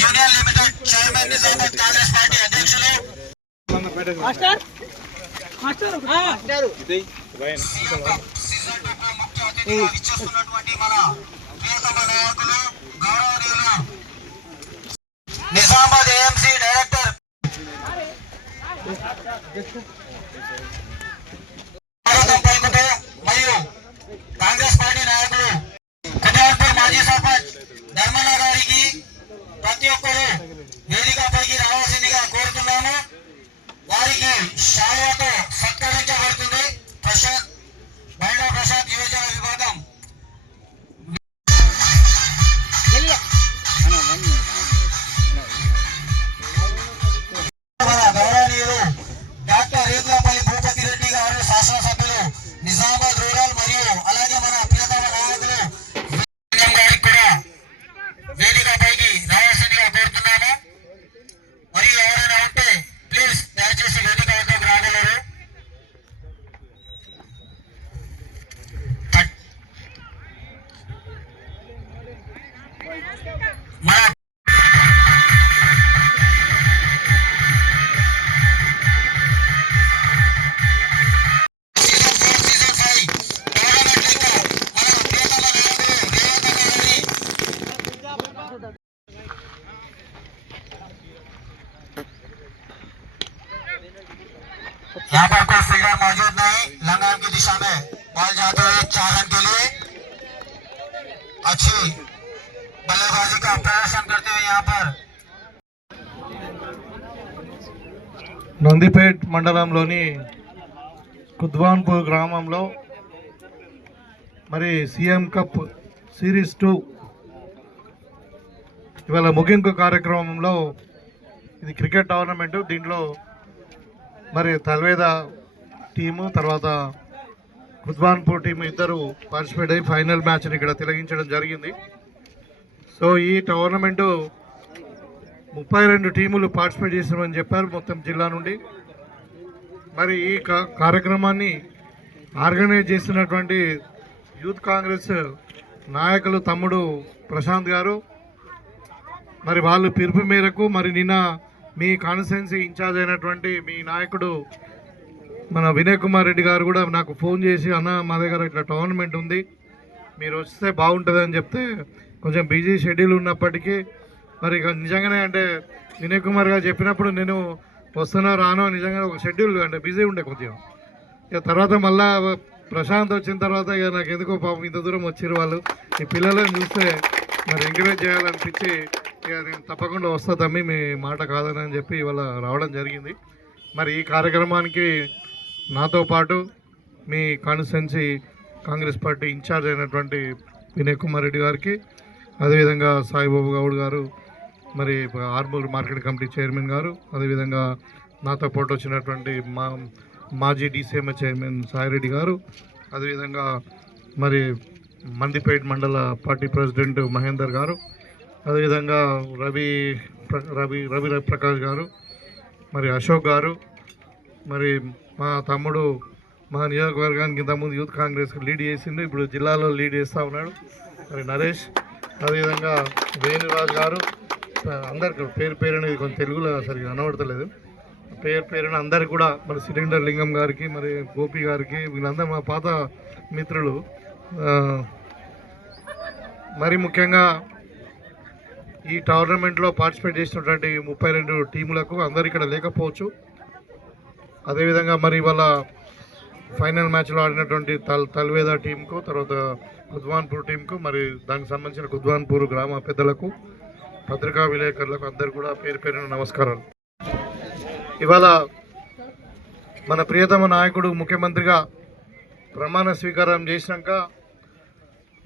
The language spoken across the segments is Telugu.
Union limited chairman Nizamabad Congress party అధ్యక్షులు నిజామాబాద్ ఏఎంసీ డైరెక్టర్ మరియు కాంగ్రెస్ పార్టీ నాయకులు కన్యాపూర్ మాజీ సర్పంచ్ ధర్మన్న గారికి ప్రతి ఒక్కరూ వేదికపైకి రావాల్సిందిగా కోరుతున్నాము. వారికి శాలువాతో సత్కరించబడుతుంది. ప్రశాంత్ బైండా ప్రశాంత్ యువజన విభాగం గౌరవనీయులు డాక్టర్ రేగులపల్లి భూపతి రెడ్డి గారు శాసనసభ్యులు నిజామాబాద్ రూరల్ మరియు అలాగే మన ప్రియతమ నాయకులు గారికి కూడా వేదికపైకి రావాల్సిందిగా కోరుతున్నాము. మరియు ఎవరైనా ఉంటే ప్లీజ్ దయచేసి వేదిక వద్దకు రాగలరు. यहाँ पर कोई फिगर मौजूद नहीं. लंगान की दिशा में बॉल जाते हुए 4 रन के लिए अच्छी बल्लेबाजी का प्रदर्शन करते हुए यहाँ पर నందిపేట్ మండలంలోని కుద్వాన్పూర్ గ్రామంలో మరి సీఎం కప్ సిరీస్ 2 ఇవాళ ముగింపు కార్యక్రమంలో ఇది క్రికెట్ టోర్నమెంటు. దీంట్లో మరి తల్వేద టీము తర్వాత కుద్వాన్పూర్ టీము ఇద్దరు పార్టిసిపేట్ అయ్యి ఫైనల్ మ్యాచ్ని ఇక్కడ తిలగించడం జరిగింది. సో ఈ టోర్నమెంటు 32 టీములు పార్టిసిపేట్ చేస్తామని చెప్పారు మొత్తం జిల్లా నుండి. మరి ఈ కార్యక్రమాన్ని ఆర్గనైజ్ చేస్తున్నటువంటి యూత్ కాంగ్రెస్ నాయకులు తమ్ముడు ప్రశాంత్ గారు, మరి వాళ్ళు పిలుపు మేరకు మరి నిన్న మీ కాన్స్టిట్యున్సీ ఇన్ఛార్జ్ అయినటువంటి మీ నాయకుడు మన వినయ్ కుమార్ రెడ్డి గారు కూడా నాకు ఫోన్ చేసి, అన్న మా దగ్గర ఇట్లా టోర్నమెంట్ ఉంది, మీరు వస్తే బాగుంటుంది అని చెప్తే కొంచెం బిజీ షెడ్యూల్ ఉన్నప్పటికీ మరి నిజంగానే అంటే వినయ్ కుమార్ గారు చెప్పినప్పుడు నేను వస్తున్నా రానో నిజంగా ఒక షెడ్యూల్ అంటే బిజీ ఉండే కొద్దిగా. ఇక తర్వాత మళ్ళా ప్రశాంత్ వచ్చిన తర్వాత ఇక నాకు ఎందుకో పాపం ఇంత దూరం వచ్చారు వాళ్ళు, ఈ పిల్లలను చూస్తే మరి ఎంకరేజ్ చేయాలనిపించి ఇక నేను తప్పకుండా వస్తా తమ్మి, మీ మాట కాదని చెప్పి ఇవాళ రావడం జరిగింది. మరి ఈ కార్యక్రమానికి నాతో పాటు మీ కాన్స్టిట్యున్సీ కాంగ్రెస్ పార్టీ ఇన్ఛార్జ్ అయినటువంటి వినయ్ కుమార్ రెడ్డి గారికి, అదేవిధంగా సాయిబాబు గౌడ్ గారు, మరి ఆర్మూర్ మార్కెట్ కమిటీ చైర్మన్ గారు, అదేవిధంగా నాతో పాటు వచ్చినటువంటి మాజీ డీసీఎంఏ చైర్మన్ సాయిరెడ్డి గారు, అదేవిధంగా మరి మందిపేట్ మండల పార్టీ ప్రెసిడెంట్ మహేందర్ గారు, అదేవిధంగా రవి ప్రకాష్ గారు, మరి అశోక్ గారు, మరి మా తమ్ముడు మా నియోజకవర్గానికి ఇంతకుముందు యూత్ కాంగ్రెస్ లీడ్ చేసిండు, ఇప్పుడు జిల్లాలో లీడ్ చేస్తూ ఉన్నాడు మరి నరేష్, అదేవిధంగా వేణురాజు గారు, అందరికి పేరు అనేది కొంచెం తెలుగులో సరిగ్గా కనబడతలేదు, పేరున అందరికి కూడా మరి సిలిండర్ లింగం గారికి, మరి గోపి గారికి, వీళ్ళందరూ మా పాత మిత్రులు. మరి ముఖ్యంగా ఈ టోర్నమెంట్లో పార్టిసిపేట్ చేసినటువంటి 32 టీములకు అందరు ఇక్కడ లేకపోవచ్చు. అదేవిధంగా మరి ఇవాళ ఫైనల్ మ్యాచ్లో ఆడినటువంటి తల్వేద టీంకు, తర్వాత కుద్వాన్పూర్ టీంకు, మరి దానికి సంబంధించిన కుద్వాన్పూర్ గ్రామ పెద్దలకు, పత్రికా విలేకరులకు అందరు కూడా పేరున నమస్కారాలు. ఇవాళ మన ప్రియతమ నాయకుడు ముఖ్యమంత్రిగా ప్రమాణ స్వీకారం చేసినాక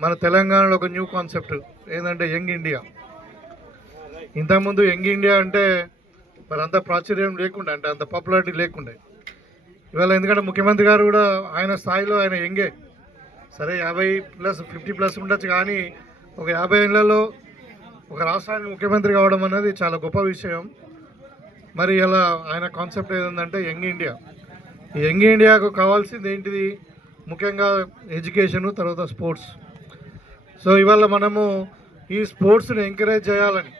మన తెలంగాణలో ఒక న్యూ కాన్సెప్ట్ ఏంటంటే యంగ్ ఇండియా. ఇంతకుముందు యంగ్ ఇండియా అంటే మరి అంత ప్రాచుర్యం లేకుండా, అంటే అంత పాపులారిటీ లేకుండే. ఇవాళ ఎందుకంటే ముఖ్యమంత్రి గారు కూడా ఆయన స్థాయిలో ఆయన యంగే, సరే 50+ 50+ ఉండొచ్చు, కానీ ఒక 50 ఏళ్లలో ఒక రాష్ట్రానికి ముఖ్యమంత్రి కావడం అనేది చాలా గొప్ప విషయం. మరి ఇలా ఆయన కాన్సెప్ట్ ఏదంటే యంగ్ ఇండియా. ఈ యంగ్ ఇండియాకు కావాల్సింది ఏంటిది? ముఖ్యంగా ఎడ్యుకేషను, తర్వాత స్పోర్ట్స్. సో ఇవాళ మనము ఈ స్పోర్ట్స్ని ఎంకరేజ్ చేయాలని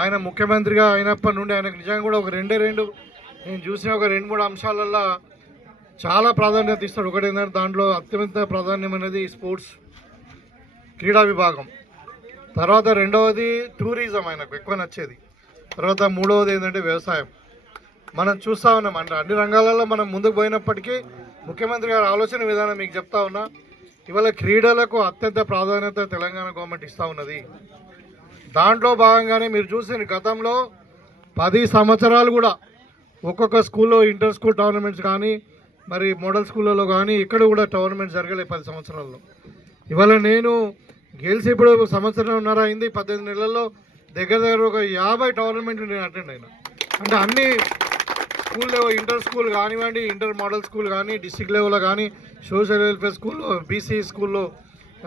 ఆయన ముఖ్యమంత్రిగా అయినప్పటి నుండి ఆయనకు నిజంగా కూడా ఒక రెండు నేను చూసిన ఒక 2-3 అంశాలల్లో చాలా ప్రాధాన్యత ఇస్తాడు. ఒకటి ఏంటంటే దాంట్లో అత్యంత ప్రాధాన్యం అనేది స్పోర్ట్స్, క్రీడా విభాగం. తర్వాత రెండవది టూరిజం ఆయనకు ఎక్కువ నచ్చేది. తర్వాత మూడవది ఏంటంటే వ్యవసాయం. మనం చూస్తూ ఉన్నాం, అంటే అన్ని రంగాలలో మనం ముందుకు పోయినప్పటికీ ముఖ్యమంత్రి గారి ఆలోచన విధానం మీకు చెప్తా ఉన్నా. ఇవాళ క్రీడలకు అత్యంత ప్రాధాన్యత తెలంగాణ గవర్నమెంట్ ఇస్తూ ఉన్నది. దాంట్లో భాగంగానే మీరు చూసిన గతంలో 10 సంవత్సరాలు కూడా ఒక్కొక్క స్కూల్లో ఇంటర్ స్కూల్ టోర్నమెంట్స్ కానీ, మరి మోడల్ స్కూళ్ళలో కానీ ఇక్కడ కూడా టోర్నమెంట్స్ జరగలేదు 10 సంవత్సరాల్లో. ఇవాళ నేను గెలిచి ఇప్పుడు 1.5 సంవత్సరం అయింది. 18 నెలల్లో దగ్గర ఒక 50 టోర్నమెంట్లు నేను అటెండ్ అయినా. అంటే అన్ని స్కూల్ లెవెల్, ఇంటర్ స్కూల్ కానివ్వండి, ఇంటర్ మోడల్ స్కూల్ కానీ, డిస్ట్రిక్ట్ లెవెల్లో కానీ, సోషల్ వెల్ఫేర్ స్కూల్లో, బీసీ స్కూల్లో,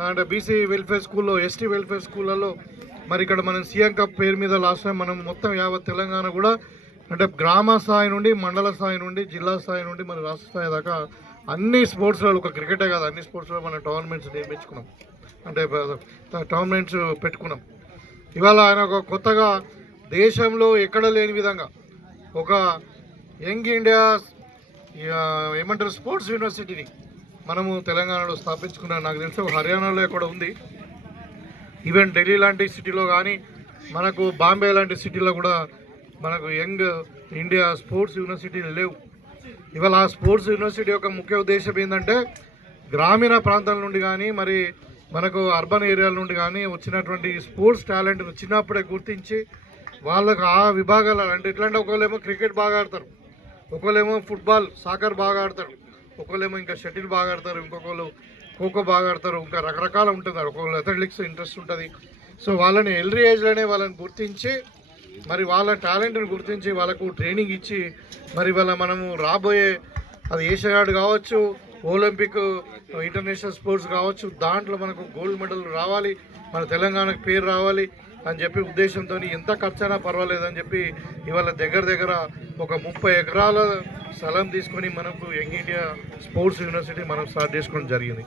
అంటే బీసీ వెల్ఫేర్ స్కూల్లో, ఎస్టీ వెల్ఫేర్ స్కూళ్ళలో, మరి ఇక్కడ మనం సీఎం కప్ పేరు మీద లాస్ట్ టైం మనం మొత్తం యావత్ తెలంగాణ కూడా, అంటే గ్రామ స్థాయి నుండి, మండల స్థాయి నుండి, జిల్లా స్థాయి నుండి, మరి రాష్ట్ర స్థాయి దాకా అన్ని స్పోర్ట్స్లో, ఒక క్రికెటే కాదు అన్ని స్పోర్ట్స్లో మనం టోర్నమెంట్స్ నిర్మించుకున్నాం, అంటే టోర్నమెంట్స్ పెట్టుకున్నాం. ఇవాళ ఆయన ఒక కొత్తగా దేశంలో ఎక్కడ లేని విధంగా ఒక యంగ్ ఇండియా ఏమంటారు స్పోర్ట్స్ యూనివర్సిటీని మనము తెలంగాణలో స్థాపించుకున్నాం. నాకు తెలిసి హర్యానాలో ఎక్కడ ఉంది, ఈవెన్ ఢిల్లీ లాంటి సిటీలో కానీ, మనకు బాంబే లాంటి సిటీలో కూడా మనకు యంగ్ ఇండియా స్పోర్ట్స్ యూనివర్సిటీలు లేవు. ఇవాళ ఆ స్పోర్ట్స్ యూనివర్సిటీ యొక్క ముఖ్య ఉద్దేశం ఏంటంటే గ్రామీణ ప్రాంతాల నుండి కానీ, మరి మనకు అర్బన్ ఏరియాల నుండి కానీ వచ్చినటువంటి స్పోర్ట్స్ టాలెంట్ను చిన్నప్పుడే గుర్తించి వాళ్ళకు ఆ విభాగాలు, అంటే ఎట్లంటే ఒకళ్ళేమో క్రికెట్ బాగా ఆడతారు, ఒకళ్ళేమో ఫుట్బాల్ సాకర్ బాగా ఆడతారు, ఒకళ్ళేమో ఇంకా షటిల్ బాగా ఆడతారు, ఇంకొకళ్ళు ఖోఖో బాగా ఆడతారు, ఇంకా రకరకాల ఉంటుంది, ఒకళ్ళు అథ్లెటిక్స్ ఇంట్రెస్ట్ ఉంటుంది. సో వాళ్ళని ఎల్డీ ఏజ్లోనే వాళ్ళని గుర్తించి, మరి వాళ్ళ టాలెంట్ని గుర్తించి వాళ్ళకు ట్రైనింగ్ ఇచ్చి, మరి వాళ్ళ మనము రాబోయే అది ఏషియాడ్ కావచ్చు, ఒలింపిక్, ఇంటర్నేషనల్ స్పోర్ట్స్ కావచ్చు, దాంట్లో మనకు గోల్డ్ మెడల్ రావాలి, మన తెలంగాణకు పేరు రావాలి అని చెప్పి ఉద్దేశంతో ఎంత ఖర్చైనా పర్వాలేదని చెప్పి ఇవాళ దగ్గర ఒక 30 ఎకరాల స్థలం తీసుకొని మనకు యంగ్ ఇండియా స్పోర్ట్స్ యూనివర్సిటీ మనం స్టార్ట్ చేసుకోవడం జరిగింది.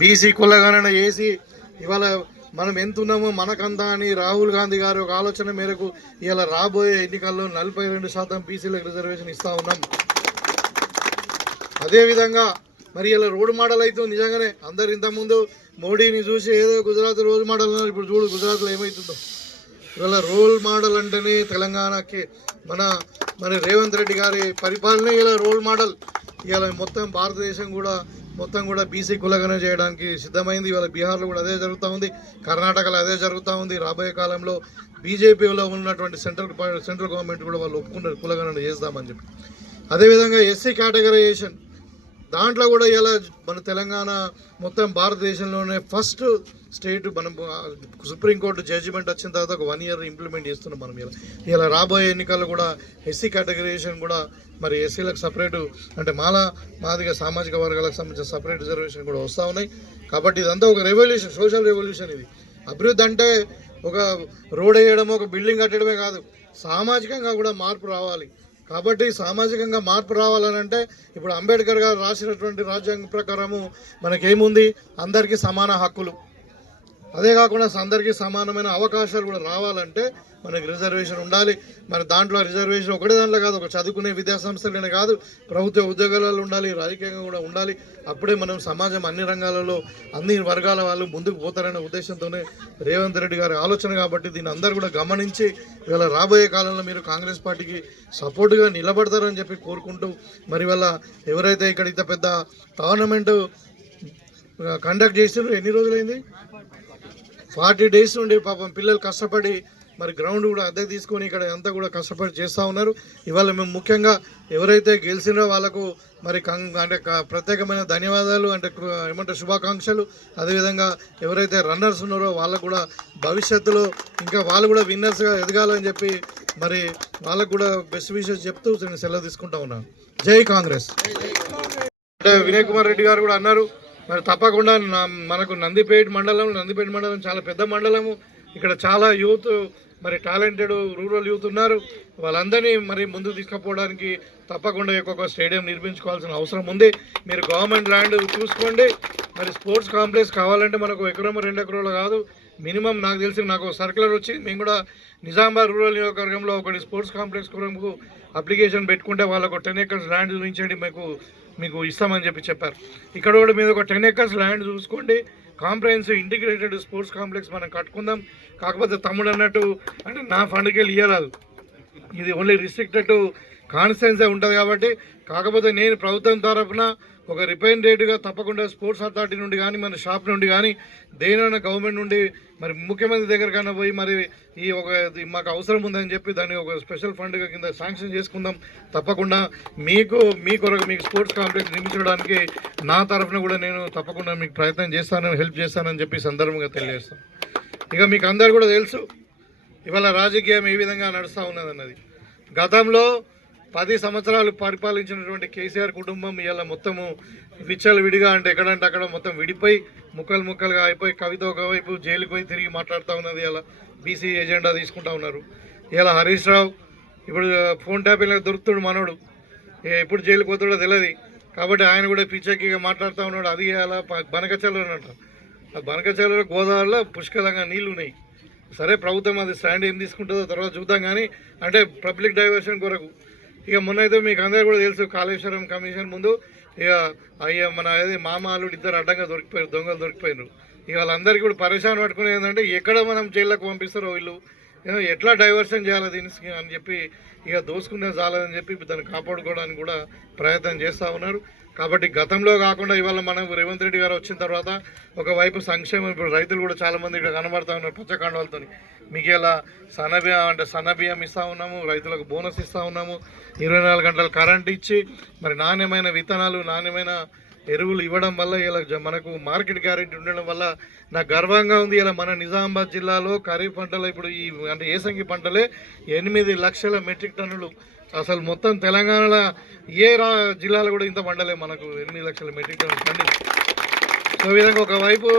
బీసీ కులగణన చేసి ఇవాళ మనం ఎంత ఉన్నామో మనకంతా అని రాహుల్ గాంధీ గారి ఒక ఆలోచన మేరకు ఇవాళ రాబోయే ఎన్నికల్లో 42% బీసీలకు రిజర్వేషన్ ఇస్తూ ఉన్నాం. అదేవిధంగా మరి ఇలా రోడ్ మోడల్ అయితే నిజంగానే అందరు ఇంతకుముందు మోడీని చూసి ఏదో గుజరాత్ రోల్ మోడల్ అన్నారు, ఇప్పుడు చూడు గుజరాత్లో ఏమవుతుందో. ఇవాళ రోల్ మోడల్ అంటేనే తెలంగాణకి మన రేవంత్ రెడ్డి గారి పరిపాలన ఇలా రోల్ మోడల్. ఇవాళ మొత్తం భారతదేశం కూడా మొత్తం కూడా బీసీ కులగణన చేయడానికి సిద్ధమైంది. ఇవాళ బీహార్లో కూడా అదే జరుగుతూ ఉంది, కర్ణాటకలో అదే జరుగుతూ ఉంది. రాబోయే కాలంలో బీజేపీలో ఉన్నటువంటి సెంట్రల్ గవర్నమెంట్ కూడా వాళ్ళు ఒప్పుకున్నారు కులగణన చేద్దామని చెప్పి. అదేవిధంగా ఎస్సీ కేటగరైజేషన్ దాంట్లో కూడా ఇలా మన తెలంగాణ మొత్తం భారతదేశంలోనే ఫస్ట్ స్టేట్. మనం సుప్రీంకోర్టు జడ్జిమెంట్ వచ్చిన తర్వాత ఒక 1 ఇయర్ ఇంప్లిమెంట్ చేస్తున్నాం మనం. ఇలా రాబోయే ఎన్నికల్లో కూడా ఎస్సీ కేటగరైజేషన్ కూడా మరి ఎస్సీలకు సపరేటు, అంటే మాదిగా సామాజిక వర్గాలకు సంబంధించిన సపరేట్ రిజర్వేషన్ కూడా వస్తూ ఉన్నాయి. కాబట్టి ఇదంతా ఒక రెవల్యూషన్, సోషల్ రెవల్యూషన్. ఇది అభివృద్ధి అంటే ఒక రోడ్ వేయడము, ఒక బిల్డింగ్ కట్టడమే కాదు, సామాజికంగా కూడా మార్పు రావాలి. కాబట్టి సామాజికంగా మార్పు రావాలని అంటే ఇప్పుడు అంబేద్కర్ గారు రాసినటువంటి రాజ్యాంగం ప్రకారము మనకేముంది, అందరికీ సమాన హక్కులు, అదే కాకుండా అందరికీ సమానమైన అవకాశాలు కూడా రావాలంటే మనకి రిజర్వేషన్ ఉండాలి. మరి దాంట్లో రిజర్వేషన్ ఒకటే దాంట్లో కాదు, ఒక చదువుకునే విద్యాసంస్థలనే కాదు, ప్రభుత్వ ఉద్యోగాలలో ఉండాలి, రాజకీయంగా కూడా ఉండాలి. అప్పుడే మనం సమాజం అన్ని రంగాలలో అన్ని వర్గాల వాళ్ళు ముందుకు పోతారనే ఉద్దేశంతోనే రేవంత్ రెడ్డి గారి ఆలోచన. కాబట్టి దీన్ని అందరూ కూడా గమనించి ఇవాళ రాబోయే కాలంలో మీరు కాంగ్రెస్ పార్టీకి సపోర్ట్గా నిలబడతారని చెప్పి కోరుకుంటూ, మరి వల్ల ఎవరైతే ఇక్కడ ఇంత పెద్ద టోర్నమెంట్ కండక్ట్ చేసినారో ఎన్ని రోజులైంది, 40 days నుండి పాపం పిల్లలు కష్టపడి మరి గ్రౌండ్ కూడా అద్దెకు తీసుకొని ఇక్కడ అంతా కూడా కష్టపడి చేస్తూ ఉన్నారు. ఇవాళ మేము ముఖ్యంగా ఎవరైతే గెలిచినో వాళ్ళకు మరి అంటే ప్రత్యేకమైన ధన్యవాదాలు, అంటే ఏమంటారు శుభాకాంక్షలు. అదేవిధంగా ఎవరైతే రన్నర్స్ ఉన్నారో వాళ్ళకు కూడా భవిష్యత్తులో ఇంకా వాళ్ళు కూడా విన్నర్స్గా ఎదగాలని చెప్పి మరి వాళ్ళకు కూడా బెస్ట్ విషెస్ చెప్తూ నేను సెలవు తీసుకుంటా ఉన్నాను. జై కాంగ్రెస్. అంటే వినయ్ కుమార్ రెడ్డి గారు కూడా అన్నారు, మరి తప్పకుండా మనకు నందిపేట మండలం చాలా పెద్ద మండలము. ఇక్కడ చాలా యూత్ మరి టాలెంటెడ్ రూరల్ యూత్ ఉన్నారు. వాళ్ళందరినీ మరి ముందుకు తీసుకుపోవడానికి తప్పకుండా ఒక్కొక్క స్టేడియం నిర్మించుకోవాల్సిన అవసరం ఉంది. మీరు గవర్నమెంట్ ల్యాండ్ చూసుకోండి. మరి స్పోర్ట్స్ కాంప్లెక్స్ కావాలంటే మనకు 1 ఎకరం 2 ఎకరాలు కాదు, మినిమం నాకు తెలిసి నాకు సర్కులర్ వచ్చి మేము కూడా నిజామాబాద్ రూరల్ నియోజకవర్గంలో ఒకటి స్పోర్ట్స్ కాంప్లెక్స్ కొరకు అప్లికేషన్ పెట్టుకుంటే వాళ్ళకు 10 ఎకర్స్ ల్యాండ్ చూపించండి మీకు ఇస్తామని చెప్పారు. ఇక్కడ కూడా మీరు ఒక 10 ఎకర్స్ ల్యాండ్ చూసుకోండి, కాంప్రహెన్సివ్ ఇంటిగ్రేటెడ్ స్పోర్ట్స్ కాంప్లెక్స్ మనం కట్టుకుందాం. కాకపోతే తమ్ముడు అన్నట్టు అంటే నా ఫండ్కి వెళ్ళి ఇవ్వరాదు, ఇది ఓన్లీ రిస్ట్రిక్టెడ్ కాన్స్టిట్యున్సీ ఉంటుంది కాబట్టి. కాకపోతే నేను ప్రభుత్వం తరఫున ఒక రిపైన్ రేటుగా తప్పకుండా స్పోర్ట్స్ అథారిటీ నుండి కానీ మన షాప్ నుండి కానీ దేనైనా గవర్నమెంట్ నుండి మరి ముఖ్యమంత్రి దగ్గరకైనా పోయి మరి మాకు అవసరం ఉందని చెప్పి దాన్ని ఒక స్పెషల్ ఫండ్ కింద శాంక్షన్ చేసుకుందాం. తప్పకుండా మీ కొరకు మీకు స్పోర్ట్స్ కాంప్లెక్స్ నిర్మించడానికి నా తరఫున కూడా నేను తప్పకుండా మీకు ప్రయత్నం చేస్తానని హెల్ప్ చేస్తానని చెప్పి సందర్భంగా తెలియజేస్తాను. ఇక మీకు అందరు కూడా తెలుసు ఇవాళ రాజకీయం ఏ విధంగా నడుస్తూ ఉన్నదన్నది. గతంలో 10 సంవత్సరాలు పరిపాలించినటువంటి కేసీఆర్ కుటుంబం ఇవాళ మొత్తము విడిగా అంటే ఎక్కడంటే అక్కడ మొత్తం విడిపోయి ముక్కలుగా అయిపోయి కవిత ఒకవైపు జైలుకు పోయి తిరిగి మాట్లాడుతూ ఉన్నది. ఇలా బీసీ ఎజెండా తీసుకుంటా ఉన్నారు. ఇలా హరీష్ రావు ఇప్పుడు ఫోన్ ట్యాపింగ్ దొరుకుతాడు మనోడు, ఎప్పుడు జైలుకు పోతాడో తెలియదు కాబట్టి ఆయన కూడా పిచ్చెక్కిగా మాట్లాడుతూ ఉన్నాడు. అది ఇలా బనకచల్లరు అంట, ఆ బనకచల్లరు గోదావరిలో పుష్కలంగా నీళ్లు ఉన్నాయి. సరే ప్రభుత్వం అది స్టాండ్ ఏం తీసుకుంటుందో తర్వాత చూద్దాం, కానీ అంటే పబ్లిక్ డైవర్షన్ కొరకు. ఇక మొన్నైతే మీకు అందరూ కూడా తెలుసు కాళేశ్వరం కమిషన్ ముందు ఇక మన మామ అల్లుడు ఇద్దరు అడ్డంగా దొంగలు దొరికిపోయినారు. ఇక వాళ్ళందరికీ కూడా పరేషాన్ పట్టుకుని ఏంటంటే ఎక్కడ మనం జైల్లోకి పంపిస్తారో వీళ్ళు ఎట్లా డైవర్షన్ చేయాలి దీనికి అని చెప్పి ఇక దోసుకునే చాలని చెప్పి దాన్ని కాపాడుకోవడానికి కూడా ప్రయత్నం చేస్తూ ఉన్నారు. కాబట్టి గతంలో కాకుండా ఇవాళ మనకు రేవంత్ రెడ్డి గారు వచ్చిన తర్వాత ఒకవైపు సంక్షేమం, ఇప్పుడు రైతులు కూడా చాలామంది ఇక్కడ కనబడుతూ ఉన్నారు పచ్చకాండలతో. మీకు ఇలా సన్నబియ్యం ఇస్తూ ఉన్నాము, రైతులకు బోనస్ ఇస్తూ ఉన్నాము, 24 గంటలు కరెంట్ ఇచ్చి మరి నాణ్యమైన విత్తనాలు నాణ్యమైన ఎరువులు ఇవ్వడం వల్ల ఇలా మనకు మార్కెట్ గ్యారెంటీ ఉండడం వల్ల నాకు గర్వంగా ఉంది. ఇలా మన నిజామాబాద్ జిల్లాలో ఖరీఫ్ పంటలు ఇప్పుడు అంటే ఏసంగి పంటలే 8 లక్షల మెట్రిక్ టన్నులు. అసలు మొత్తం తెలంగాణలో ఏ జిల్లాలో కూడా ఇంత పండలే మనకు 8 లక్షల మెట్రిక్ టన్నులు పండి. సో ఈ విధంగా ఒకవైపు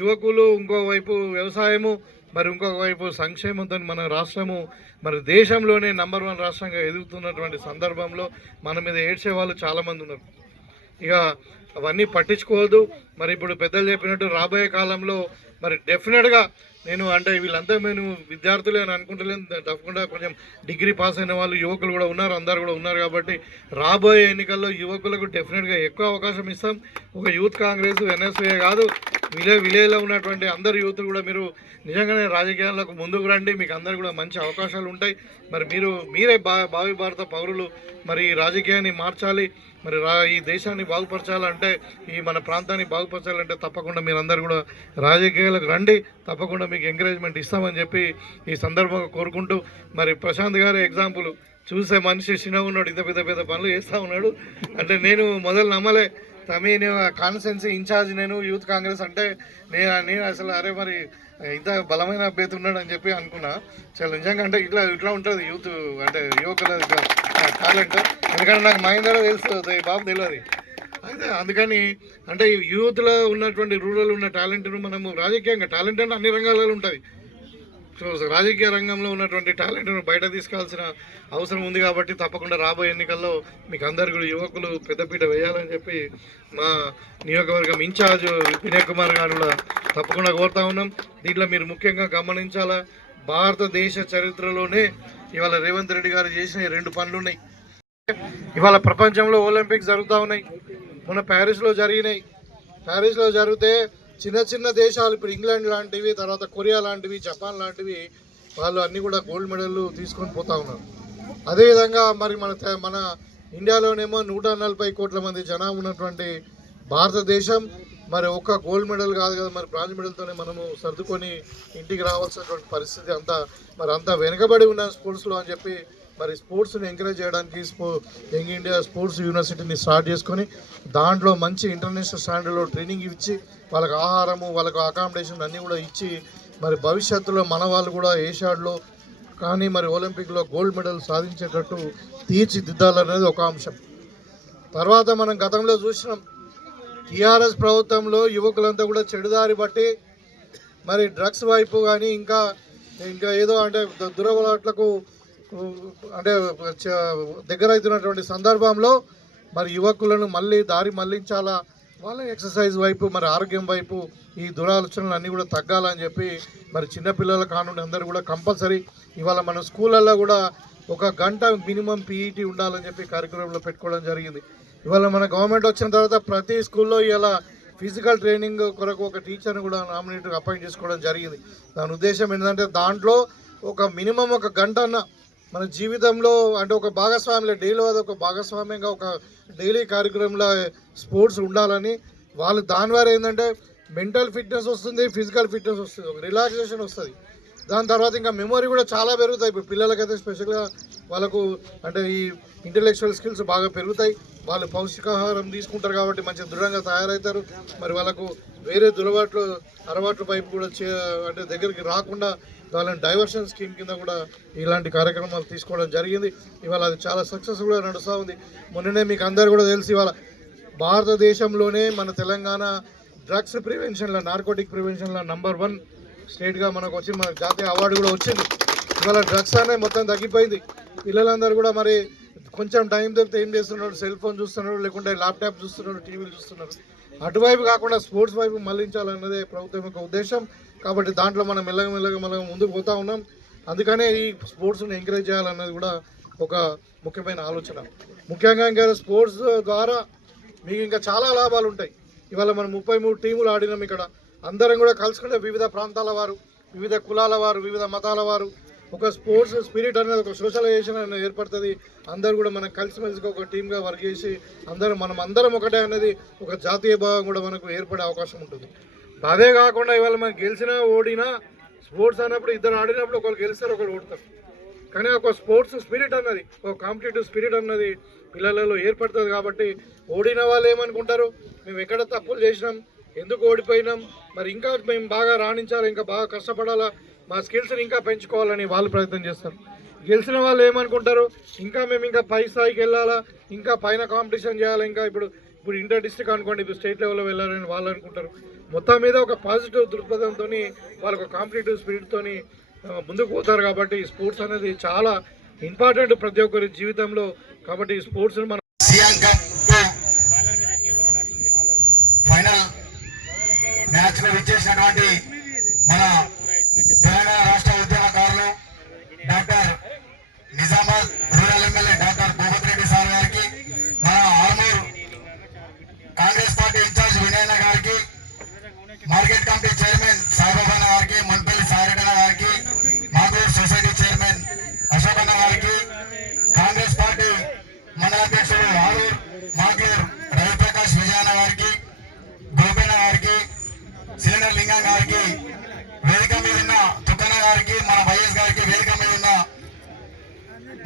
యువకులు, ఇంకోవైపు వ్యవసాయము, మరి ఇంకొక వైపు సంక్షేమంతో మన రాష్ట్రము మరి దేశంలోనే నంబర్ 1 రాష్ట్రంగా ఎదుగుతున్నటువంటి సందర్భంలో మన మీద ఏడ్చే వాళ్ళు చాలామంది ఉన్నారు. ఇక అవన్నీ పట్టించుకోవద్దు. మరి ఇప్పుడు పెద్దలు చెప్పినట్టు రాబోయే కాలంలో మరి డెఫినెట్గా నేను అంటే వీళ్ళంతా నేను విద్యార్థులే అని అనుకుంటలేను, తప్పకుండా కొంచెం డిగ్రీ పాస్ అయిన వాళ్ళు యువకులు కూడా ఉన్నారు, అందరు కూడా ఉన్నారు. కాబట్టి రాబోయే ఎన్నికల్లో యువకులకు డెఫినెట్గా ఎక్కువ అవకాశం ఇస్తాం. ఒక యూత్ కాంగ్రెస్ ఎన్ఎస్వే కాదు, విలేజ్లో ఉన్నటువంటి అందరు యూత్ కూడా మీరు నిజంగానే రాజకీయాలకు ముందుకు రండి, మీకు అందరు కూడా మంచి అవకాశాలు ఉంటాయి. మరి మీరే భావి భారత పౌరులు. మరి ఈ రాజకీయాన్ని మార్చాలి, మరి ఈ దేశాన్ని బాగుపరచాలంటే, ఈ మన ప్రాంతాన్ని బాగుపరచాలంటే తప్పకుండా మీరందరూ కూడా రాజకీయాలకు రండి, తప్పకుండా మీకు ఎంకరేజ్మెంట్ ఇస్తామని చెప్పి ఈ సందర్భంగా కోరుకుంటూ, మరి ప్రశాంత్ గారి ఎగ్జాంపుల్ చూసే మనిషి చిన్నగా ఉన్నాడు, ఇంత పెద్ద పనులు చేస్తూ ఉన్నాడు. అంటే నేను మొదలు నమ్మలే, నేను కాన్స్టిట్యున్సీ ఇన్ఛార్జ్, నేను యూత్ కాంగ్రెస్ అంటే నేను అసలు అరే మరి ఇంత బలమైన అభ్యర్థి ఉన్నాడు అని చెప్పి అనుకున్నా. చాలా నిజంగా అంటే ఇట్లా ఉంటుంది యూత్ అంటే యువకుల టాలెంట్. ఎందుకంటే నాకు మహేందర్ తెలుస్తుంది, బాబు తెలియదు. అయితే అందుకని అంటే యూత్లో ఉన్నటువంటి రూరల్ ఉన్న టాలెంట్ను మనము రాజకీయంగా టాలెంట్ అంటే అన్ని రంగాలలో ఉంటుంది. సో రాజకీయ రంగంలో ఉన్నటువంటి టాలెంట్ను బయట తీసుకాల్సిన అవసరం ఉంది. కాబట్టి తప్పకుండా రాబోయే ఎన్నికల్లో మీకు అందరు కూడా యువకులు పెద్దపీట వేయాలని చెప్పి మా నియోజకవర్గం ఇన్ఛార్జ్ వినయ్ కుమార్ గారు కూడా తప్పకుండా కోరుతా ఉన్నాం. దీంట్లో మీరు ముఖ్యంగా గమనించాలా, భారతదేశ చరిత్రలోనే ఇవాళ రేవంత్ రెడ్డి గారు చేసిన 2 పనులు ఉన్నాయి. ఇవాళ ప్రపంచంలో ఒలింపిక్స్ జరుగుతూ ఉన్నాయి, మొన్న ప్యారిస్లో జరిగినాయి. ప్యారిస్లో జరిగితే చిన్న దేశాలు ఇప్పుడు ఇంగ్లాండ్ లాంటివి, తర్వాత కొరియా లాంటివి, జపాన్ లాంటివి వాళ్ళు అన్నీ కూడా గోల్డ్ మెడల్ తీసుకొని పోతా ఉన్నారు. అదేవిధంగా మరి మన ఇండియాలోనేమో 140 కోట్ల మంది జనాభా ఉన్నటువంటి భారతదేశం మరి ఒక్క గోల్డ్ మెడల్ కాదు కదా, మరి బ్రాంజ్ మెడల్తోనే మనము సర్దుకొని ఇంటికి రావాల్సినటువంటి పరిస్థితి అంతా వెనుకబడి ఉన్న స్పోర్ట్స్లో అని చెప్పి మరి స్పోర్ట్స్ని ఎంకరేజ్ చేయడానికి యంగ్ ఇండియా స్పోర్ట్స్ యూనివర్సిటీని స్టార్ట్ చేసుకొని దాంట్లో మంచి ఇంటర్నేషనల్ స్టాండర్డ్లో ట్రైనింగ్ ఇచ్చి వాళ్ళకి ఆహారము వాళ్ళకు అకామిడేషన్ అన్నీ కూడా ఇచ్చి మరి భవిష్యత్తులో మన వాళ్ళు కూడా ఏషియాడ్లో కానీ మరి ఒలింపిక్లో గోల్డ్ మెడల్ సాధించేటట్టు తీర్చిదిద్దాలనేది ఒక అంశం. తర్వాత మనం గతంలో చూసినాం టీఆర్ఎస్ ప్రభుత్వంలో యువకులంతా కూడా చెడుదారి బట్టి మరి డ్రగ్స్ వైపు కానీ ఇంకా ఏదో అంటే దురలవాట్లకు అంటే దగ్గర అవుతున్నటువంటి సందర్భంలో మరి యువకులను మళ్ళీ దారి మళ్లించాలా, వాళ్ళ ఎక్సర్సైజ్ వైపు మరి ఆరోగ్యం వైపు ఈ దురాలోచనలు అన్నీ కూడా తగ్గాలని చెప్పి మరి చిన్నపిల్లల కానుండి అందరూ కూడా కంపల్సరీ ఇవాళ మన స్కూళ్ళల్లో కూడా 1 గంట మినిమం పీఈటీ ఉండాలని చెప్పి కార్యక్రమంలో పెట్టుకోవడం జరిగింది. ఇవాళ మన గవర్నమెంట్ వచ్చిన తర్వాత ప్రతి స్కూల్లో ఇవాళ ఫిజికల్ ట్రైనింగ్ కొరకు ఒక టీచర్ని కూడా నామినేట్గా అపాయింట్ చేసుకోవడం జరిగింది. దాని ఉద్దేశం ఏంటంటే దాంట్లో మినిమం 1 గంట అన్న మన జీవితంలో అంటే ఒక భాగస్వామ్యంలో డైలీ ఒక భాగస్వామ్యంగా ఒక డైలీ కార్యక్రమంలో స్పోర్ట్స్ ఉండాలని వాళ్ళు దాని ద్వారా ఏంటంటే మెంటల్ ఫిట్నెస్ వస్తుంది, ఫిజికల్ ఫిట్నెస్ వస్తుంది, ఒక రిలాక్సేషన్ వస్తుంది. దాని తర్వాత ఇంకా మెమొరీ కూడా చాలా పెరుగుతాయి. ఇప్పుడు పిల్లలకైతే స్పెషల్గా వాళ్ళకు అంటే ఈ ఇంటెలెక్చువల్ స్కిల్స్ బాగా పెరుగుతాయి. వాళ్ళు పౌష్టికాహారం తీసుకుంటారు కాబట్టి మంచి దృఢంగా తయారవుతారు. మరి వాళ్ళకు వేరే అలవాట్ల వైపు కూడా అంటే దగ్గరికి రాకుండా వాళ్ళని డైవర్షన్ స్కీమ్ కింద కూడా ఇలాంటి కార్యక్రమాలు తీసుకోవడం జరిగింది. ఇవాళ అది చాలా సక్సెస్ఫుల్గా నడుస్తూ ఉంది. మొన్ననే మీకు అందరు కూడా తెలిసి ఇవాళ భారతదేశంలోనే మన తెలంగాణ డ్రగ్స్ ప్రివెన్షన్లో నార్కోటిక్ ప్రివెన్షన్లో నంబర్ 1 స్టేట్గా మనకు వచ్చి మన జాతీయ అవార్డు కూడా వచ్చింది. ఇవాళ డ్రగ్స్ అనేది మొత్తం తగ్గిపోయింది. పిల్లలందరూ కూడా మరి కొంచెం టైం దొరికితే ఏం చేస్తున్నాడు, సెల్ ఫోన్ చూస్తున్నాడు, లేకుంటే ల్యాప్టాప్ చూస్తున్నాడు, టీవీలు చూస్తున్నారు. అటువైపు కాకుండా స్పోర్ట్స్ వైపు మళ్లించాలన్నదే ప్రభుత్వం యొక్క ఉద్దేశం. కాబట్టి దాంట్లో మనం మెల్లగా ముందుకు పోతూ ఉన్నాం. అందుకనే ఈ స్పోర్ట్స్ని ఎంకరేజ్ చేయాలన్నది కూడా ఒక ముఖ్యమైన ఆలోచన. ముఖ్యంగా ఇంకా స్పోర్ట్స్ ద్వారా మీకు ఇంకా చాలా లాభాలు ఉంటాయి. ఇవాళ మనం 33 టీములు ఆడినాం. ఇక్కడ అందరం కూడా కలుసుకుంటే వివిధ ప్రాంతాల వారు, వివిధ కులాల వారు, వివిధ మతాల వారు ఒక స్పోర్ట్స్ స్పిరిట్ అనేది ఒక సోషలైజేషన్ అనేది ఏర్పడుతుంది. అందరూ కూడా మనం కలిసిమెలిసిగా ఒక టీమ్గా వర్క్ చేసి మనం అందరం ఒకటే అనేది ఒక జాతీయ భావం కూడా మనకు ఏర్పడే అవకాశం ఉంటుంది. అదే కాకుండా ఇవాళ మనం గెలిచినా ఓడినా స్పోర్ట్స్ అన్నప్పుడు ఇద్దరు ఆడినప్పుడు ఒకరు గెలుస్తారు, ఒకరు ఓడతారు. కానీ ఒక స్పోర్ట్స్ స్పిరిట్ అన్నది, ఒక కాంపిటేటివ్ స్పిరిట్ అన్నది పిల్లలలో ఏర్పడుతుంది. కాబట్టి ఓడిన వాళ్ళు ఏమనుకుంటారు, మేము ఎక్కడ తప్పులు చేసినాం, ఎందుకు ఓడిపోయినాం, మరి ఇంకా మేము బాగా రాణించాలి, ఇంకా బాగా కష్టపడాలా, మా స్కిల్స్ని ఇంకా పెంచుకోవాలని వాళ్ళు ప్రయత్నం చేస్తారు. గెలిచిన వాళ్ళు ఏమనుకుంటారు, ఇంకా మేము ఇంకా పై స్థాయికి వెళ్ళాలా, ఇంకా పైన కాంపిటీషన్ చేయాలి, ఇంకా ఇప్పుడు ఇంటర్ డిస్ట్రిక్ట్ అనుకోండి, ఇప్పుడు స్టేట్ లెవెల్లో వెళ్ళాలని వాళ్ళు అనుకుంటారు. మొత్తం మీద ఒక పాజిటివ్ దృక్పథంతో వాళ్ళకు కాంపిటేటివ్ స్పిరిట్తో ముందుకు పోతారు. కాబట్టి ఈ స్పోర్ట్స్ అనేది చాలా ఇంపార్టెంట్ ప్రతి ఒక్కరి జీవితంలో. కాబట్టి ఈ స్పోర్ట్స్ మనం ఫైనల్ మ్యాచ్ లో విచ్చేసినటువంటి మన తెలంగాణ రాష్ట్ర ఉద్యమకారులు doctor Nizamabad rural MLA doctor Bhupathi Reddy sir గారికి, మన ఆర్మూర్ కాంగ్రెస్ పార్టీ ఇన్ఛార్జ్ వినయన్న గారికి, మార్కెట్ కమిటీ చైర్మన్ సాయిబాబా గారికి, మన్పల్లి సాయిరెడ్డి గారికి, మాగూర్ సొసైటీ చైర్మన్ అశోక్ అన్న గారికి, కాంగ్రెస్ పార్టీ మండల అధ్యక్షుడు ఆరూర్ మాగూర్ రవిప్రకాష్ విజయన్న గారికి, గోపన్న గారికి, సిలిండర్ లింగం గారికి, వేదిక మీద ఉన్న తుక్కన్న గారికి, మన వైఎస్ గారికి, వేదిక మీద ఉన్న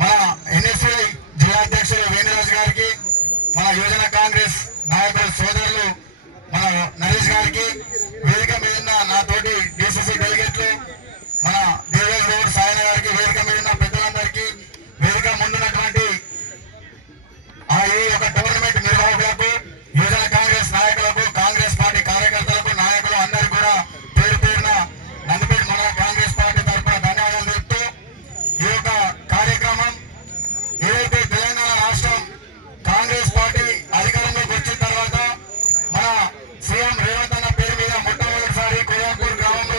మన ఎన్ఎస్ఐ జిల్లా అధ్యక్షుడు వేణురాజు గారికి, మన యువజన కాంగ్రెస్ నాయకులు సోదరులు మన నరేష్ గారికి, వేదిక మీద ఉన్న నా తోటి డిసిసి డెలిగేట్లు మన దేవేష్ గౌడ్ సాయన గారికి, వేదిక మీద ఉన్న పెద్దలందరికీ, వేదిక ముందున్నటువంటి ఈ యొక్క టోర్నమెంట్ నిర్వాహకులకు, యువజన కాంగ్రెస్ నాయకులకు, కాంగ్రెస్ పార్టీ కార్యకర్తలకు, నాయకులు అందరూ కూడా పేరు పేరున నందిపేట మండల కాంగ్రెస్ పార్టీ తరఫున ధన్యవాదాలు తెలుపుతూ, ఈ యొక్క కార్యక్రమం ఏదైతే తెలంగాణ రాష్ట్రం కాంగ్రెస్ పార్టీ అధికారంలోకి వచ్చిన తర్వాత మన సీఎం రేవంత్ అన్న పేరు మీద మొట్టమొదటిసారి కొల్లాపూర్ గ్రామంలో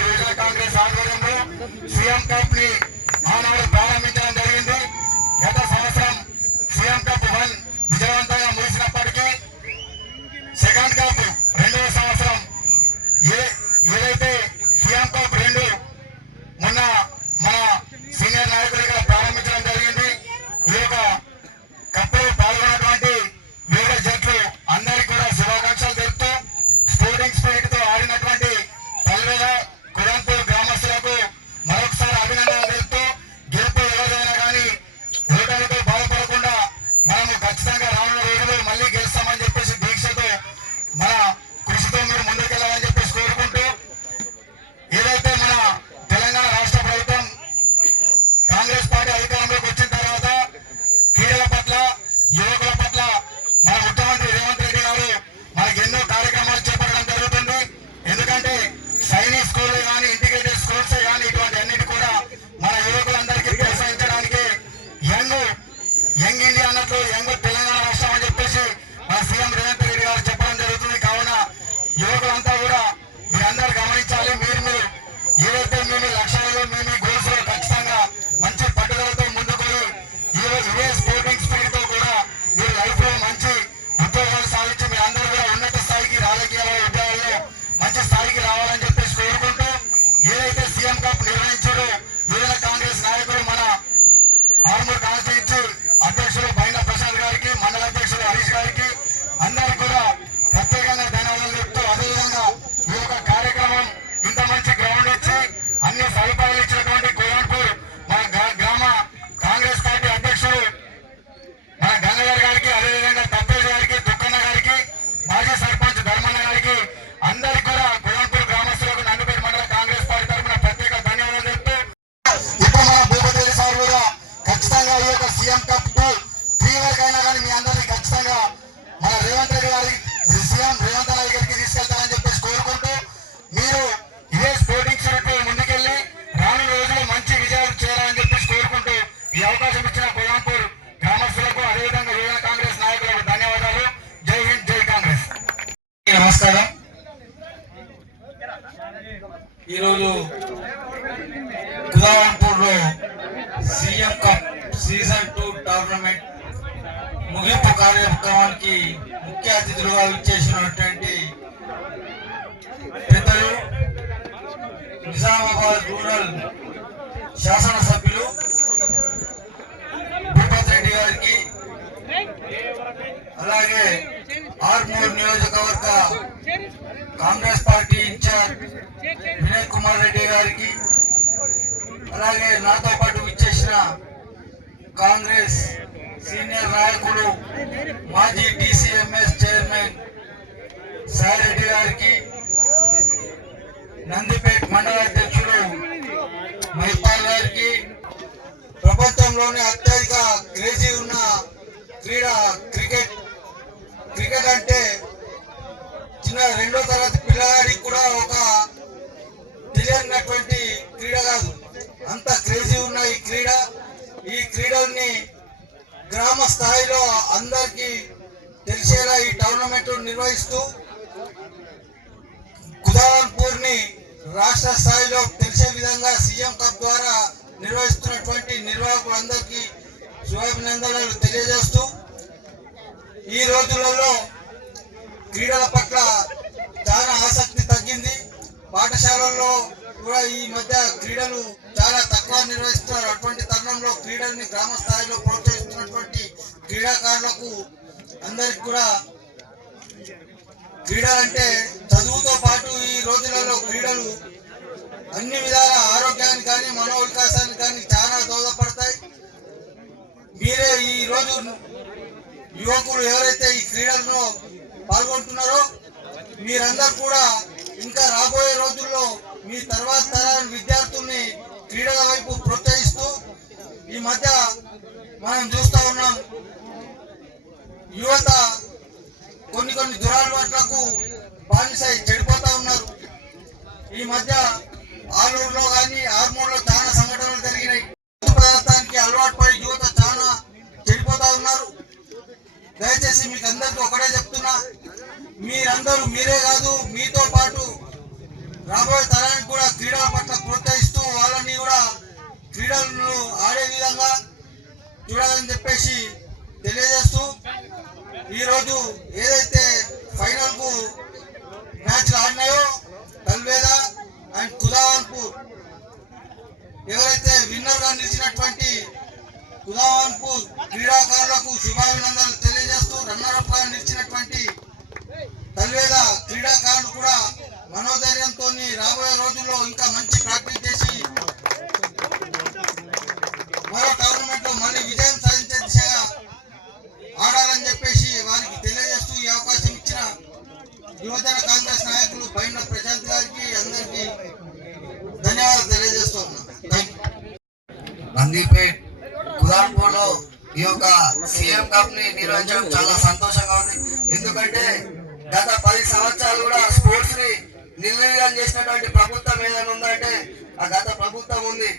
మోదీ అన్నట్లు యంగ్ తెలంగాణ రాష్ట్రం అని చెప్పేసి మన సీఎం రేవంత్ రెడ్డి గారు చెప్పడం జరుగుతుంది. కావున యువకులంతా కూడా మీరందరూ గమనించాలి. మీరు ఏదైతే మీ లక్ష్యాలు మీ గోల్స్ లో ఖచ్చితంగా మంచి పట్టుదలతో ముందుకు ఇవే స్పోర్టింగ్ స్పిరిట్ తో కూడా మీరు లైఫ్ లో మంచి ఉద్యోగాలు సాధించి మీ అందరూ కూడా ఉన్నత స్థాయికి రాజకీయాల్లో ఉద్యోగాల్లో మంచి స్థాయికి రావాలని చెప్పేసి కోరుకుంటూ ఏదైతే సీఎం కప్ నిర్వహించారో యువజన కాంగ్రెస్ నాయకులు మన ఆర్మూర్ కాన్స్టిట్యూన్సీ అధ్యక్షులు బైండ్ల ప్రసాద్ గారికి, మండల అధ్యక్షులు హరీష్ గారికి అందరికీ కూడా ప్రత్యేకంగా ధన్యవాదాలు చెప్తూ, అదేవిధంగా ఈ యొక్క కార్యక్రమం ఇంత మంచి గ్రౌండ్ ఇచ్చి అన్ని సదుపాయాలు ఇచ్చినటువంటి కోయంపూర్ మన గ్రామ కాంగ్రెస్ పార్టీ అధ్యక్షులు మన గంగాధర్ గారికి, అదేవిధంగా తప్పేజ్ గారికి, దుక్కన్న గారికి, మాజీ సర్పంచ్ ధర్మన్న గారికి అందరికీ కూడా కోయంపూర్ గ్రామస్తులకు నందిపేట మండల కాంగ్రెస్ పార్టీ తరఫున ప్రత్యేక ధన్యవాదాలు చెప్తూ, ఇప్పుడు మన భూపతి సార్ కూడా ఖచ్చితంగా ఈ యొక్క సీఎం కప్ కు 3 వరకు అయినా కానీ మీ అందరినీ ఖచ్చితంగా మన రేవంత్ రెడ్డి గారి సీఎం రేవంత్ రెడ్డి గారికి తీసుకెళ్తారని చెప్పేసి కోరుకుంటూ, మీరు ఇదే స్పోర్టింగ్ స్పిరిట్ ముందుకెళ్లి రానున్న రోజుల్లో మంచి విజయాలు చేయాలని చెప్పేసి కోరుకుంటూ ఈ అవకాశం ఇచ్చిన కోయంపూర్ గ్రామస్తులకు అదేవిధంగా యువజన కాంగ్రెస్ నాయకులకు ధన్యవాదాలు. జై హింద్, జై కాంగ్రెస్. నమస్కారం. ఈరోజు కుదావంపూర్ లో సీఎం కప్ సీజన్ 2 టోర్నమెంట్ ముగింపు కార్యక్రమానికి ముఖ్య అతిథులుగా విచ్చేసినటువంటి పెద్దలు నిజామాబాద్ రూరల్ శాసనసభ్యులు భూపతి రెడ్డి గారికి, అలాగే ఆర్మూర్ నియోజకవర్గ కాంగ్రెస్ పార్టీ ఇన్ఛార్జ్ వినయ్ కుమార్ రెడ్డి గారికి, అలాగే నాతో పాటు విచ్చేసిన కాంగ్రెస్ సీనియర్ నాయకులు మాజీ DCMS చైర్మన్ సాయిరెడ్డి గారికి, నందిపేట్ మండల అధ్యక్షులు మైపాల్ గారికి, ప్రపంచంలోనే అత్యధిక క్రేజీ ఉన్న క్రీడ క్రికెట్ అంటే చిన్న 2వ తరగతి పిల్లగాడికి కూడా ఒక తెలియనటువంటి క్రీడ కాదు, అంత క్రేజీ ఉన్న ఈ క్రీడల్ని గ్రామ స్థాయిలో అందరికీ తెలిసేలా ఈ టోర్నమెంట్ నిర్వహిస్తూ కుదావంపూర్ ని రాష్ట్ర స్థాయిలో తెలిసే విధంగా సీఎం కప్ ద్వారా నిర్వహిస్తున్నటువంటి నిర్వాహకులందరికీ శుభాభినందనలు తెలియజేస్తూ, ఈ రోజులలో క్రీడల పట్ల చాలా ఆసక్తి తగ్గింది. పాఠశాలల్లో కూడా ఈ మధ్య క్రీడలు చాలా తక్కువ నిర్వహిస్తున్నారు. అటువంటి తరుణంలో క్రీడల్ని గ్రామ స్థాయిలో ప్రోత్సహిస్తున్నటువంటి క్రీడాకారులకు అందరికి కూడా క్రీడలంటే చదువుతో పాటు ఈ రోజులలో క్రీడలు అన్ని విధాల ఆరోగ్యానికి కానీ మనోవికాసానికి కానీ చాలా దోహదపడతాయి. మీరే ఈ రోజు యువకులు ఎవరైతే ఈ క్రీడల్లో పాల్గొంటున్నారో మీరందరూ కూడా ఇంకా రాబోయే రోజుల్లో మీ తర్వాత తరాల విద్యార్థుల్ని క్రీడల వైపు ప్రోత్సహిస్తూ, ఈ మధ్య మనం చూస్తూ ఉన్నాం యువత కొన్ని దురలవాట్లకు బానిసై చెడిపోతా ఉన్నారు. ఈ మధ్య ఆలూరులో కానీ ఆర్మూర్లో చాలా సంఘటనలు జరిగినాయి. పదార్థానికి అలవాటు పడి యువత చాలా చెడిపోతా ఉన్నారు. దయచేసి మీకు అందరికీ ఒకటే చెప్తున్నా, మీరందరూ మీరే కాదు మీతో పాటు రాబోయే తరానికి కూడా క్రీడల పట్ల ప్రోత్సహిస్తూ వాళ్ళని కూడా క్రీడలను ఆడే విధంగా చూడాలని చెప్పేసి తెలియజేస్తూ, ఈరోజు ఏదైతే ఫైనల్ కు మ్యాచ్లు ఆడినాయో తల్వేద అండ్ కుదావంపూర్, ఎవరైతే విన్నర్ గా నిలిచినటువంటి కుదావంపూర్ క్రీడాకారులకు శుభాభినందనలు తెలియజేస్తూ, రన్నర్ అప్ గా నిలిచినటువంటి తల్వేద క్రీడాకారులు కూడా మనోధైర్యంతో రాబోయే రోజుల్లో ఇంకా మంచి ప్రాక్టీస్ చేసి మరో టోర్నమెంట్ లో మళ్ళీ విజయం సాధించే దిశగా ఆడాలని చెప్పేసి వారికి తెలియజేస్తూ, ఈ అవకాశం ఇచ్చిన యువజన కాంగ్రెస్ నాయకులు బైండ్ల ప్రశాంత్ గారికి అందరికీ ధన్యవాదాలు తెలియజేస్తున్నాను. నందిపేట్ కుదాంపూర్ లో ఈ యొక్క సీఎం కప్ ని నిర్వహించడం చాలా సంతోషంగా ఉంది. ఎందుకంటే గత 10 సంవత్సరాలు కూడా స్పోర్ట్స్ ని నిర్వీర్యం చేసినటువంటి ప్రభుత్వం ఏదైనా ఉందంటే ఆ గత ప్రభుత్వం ఉంది.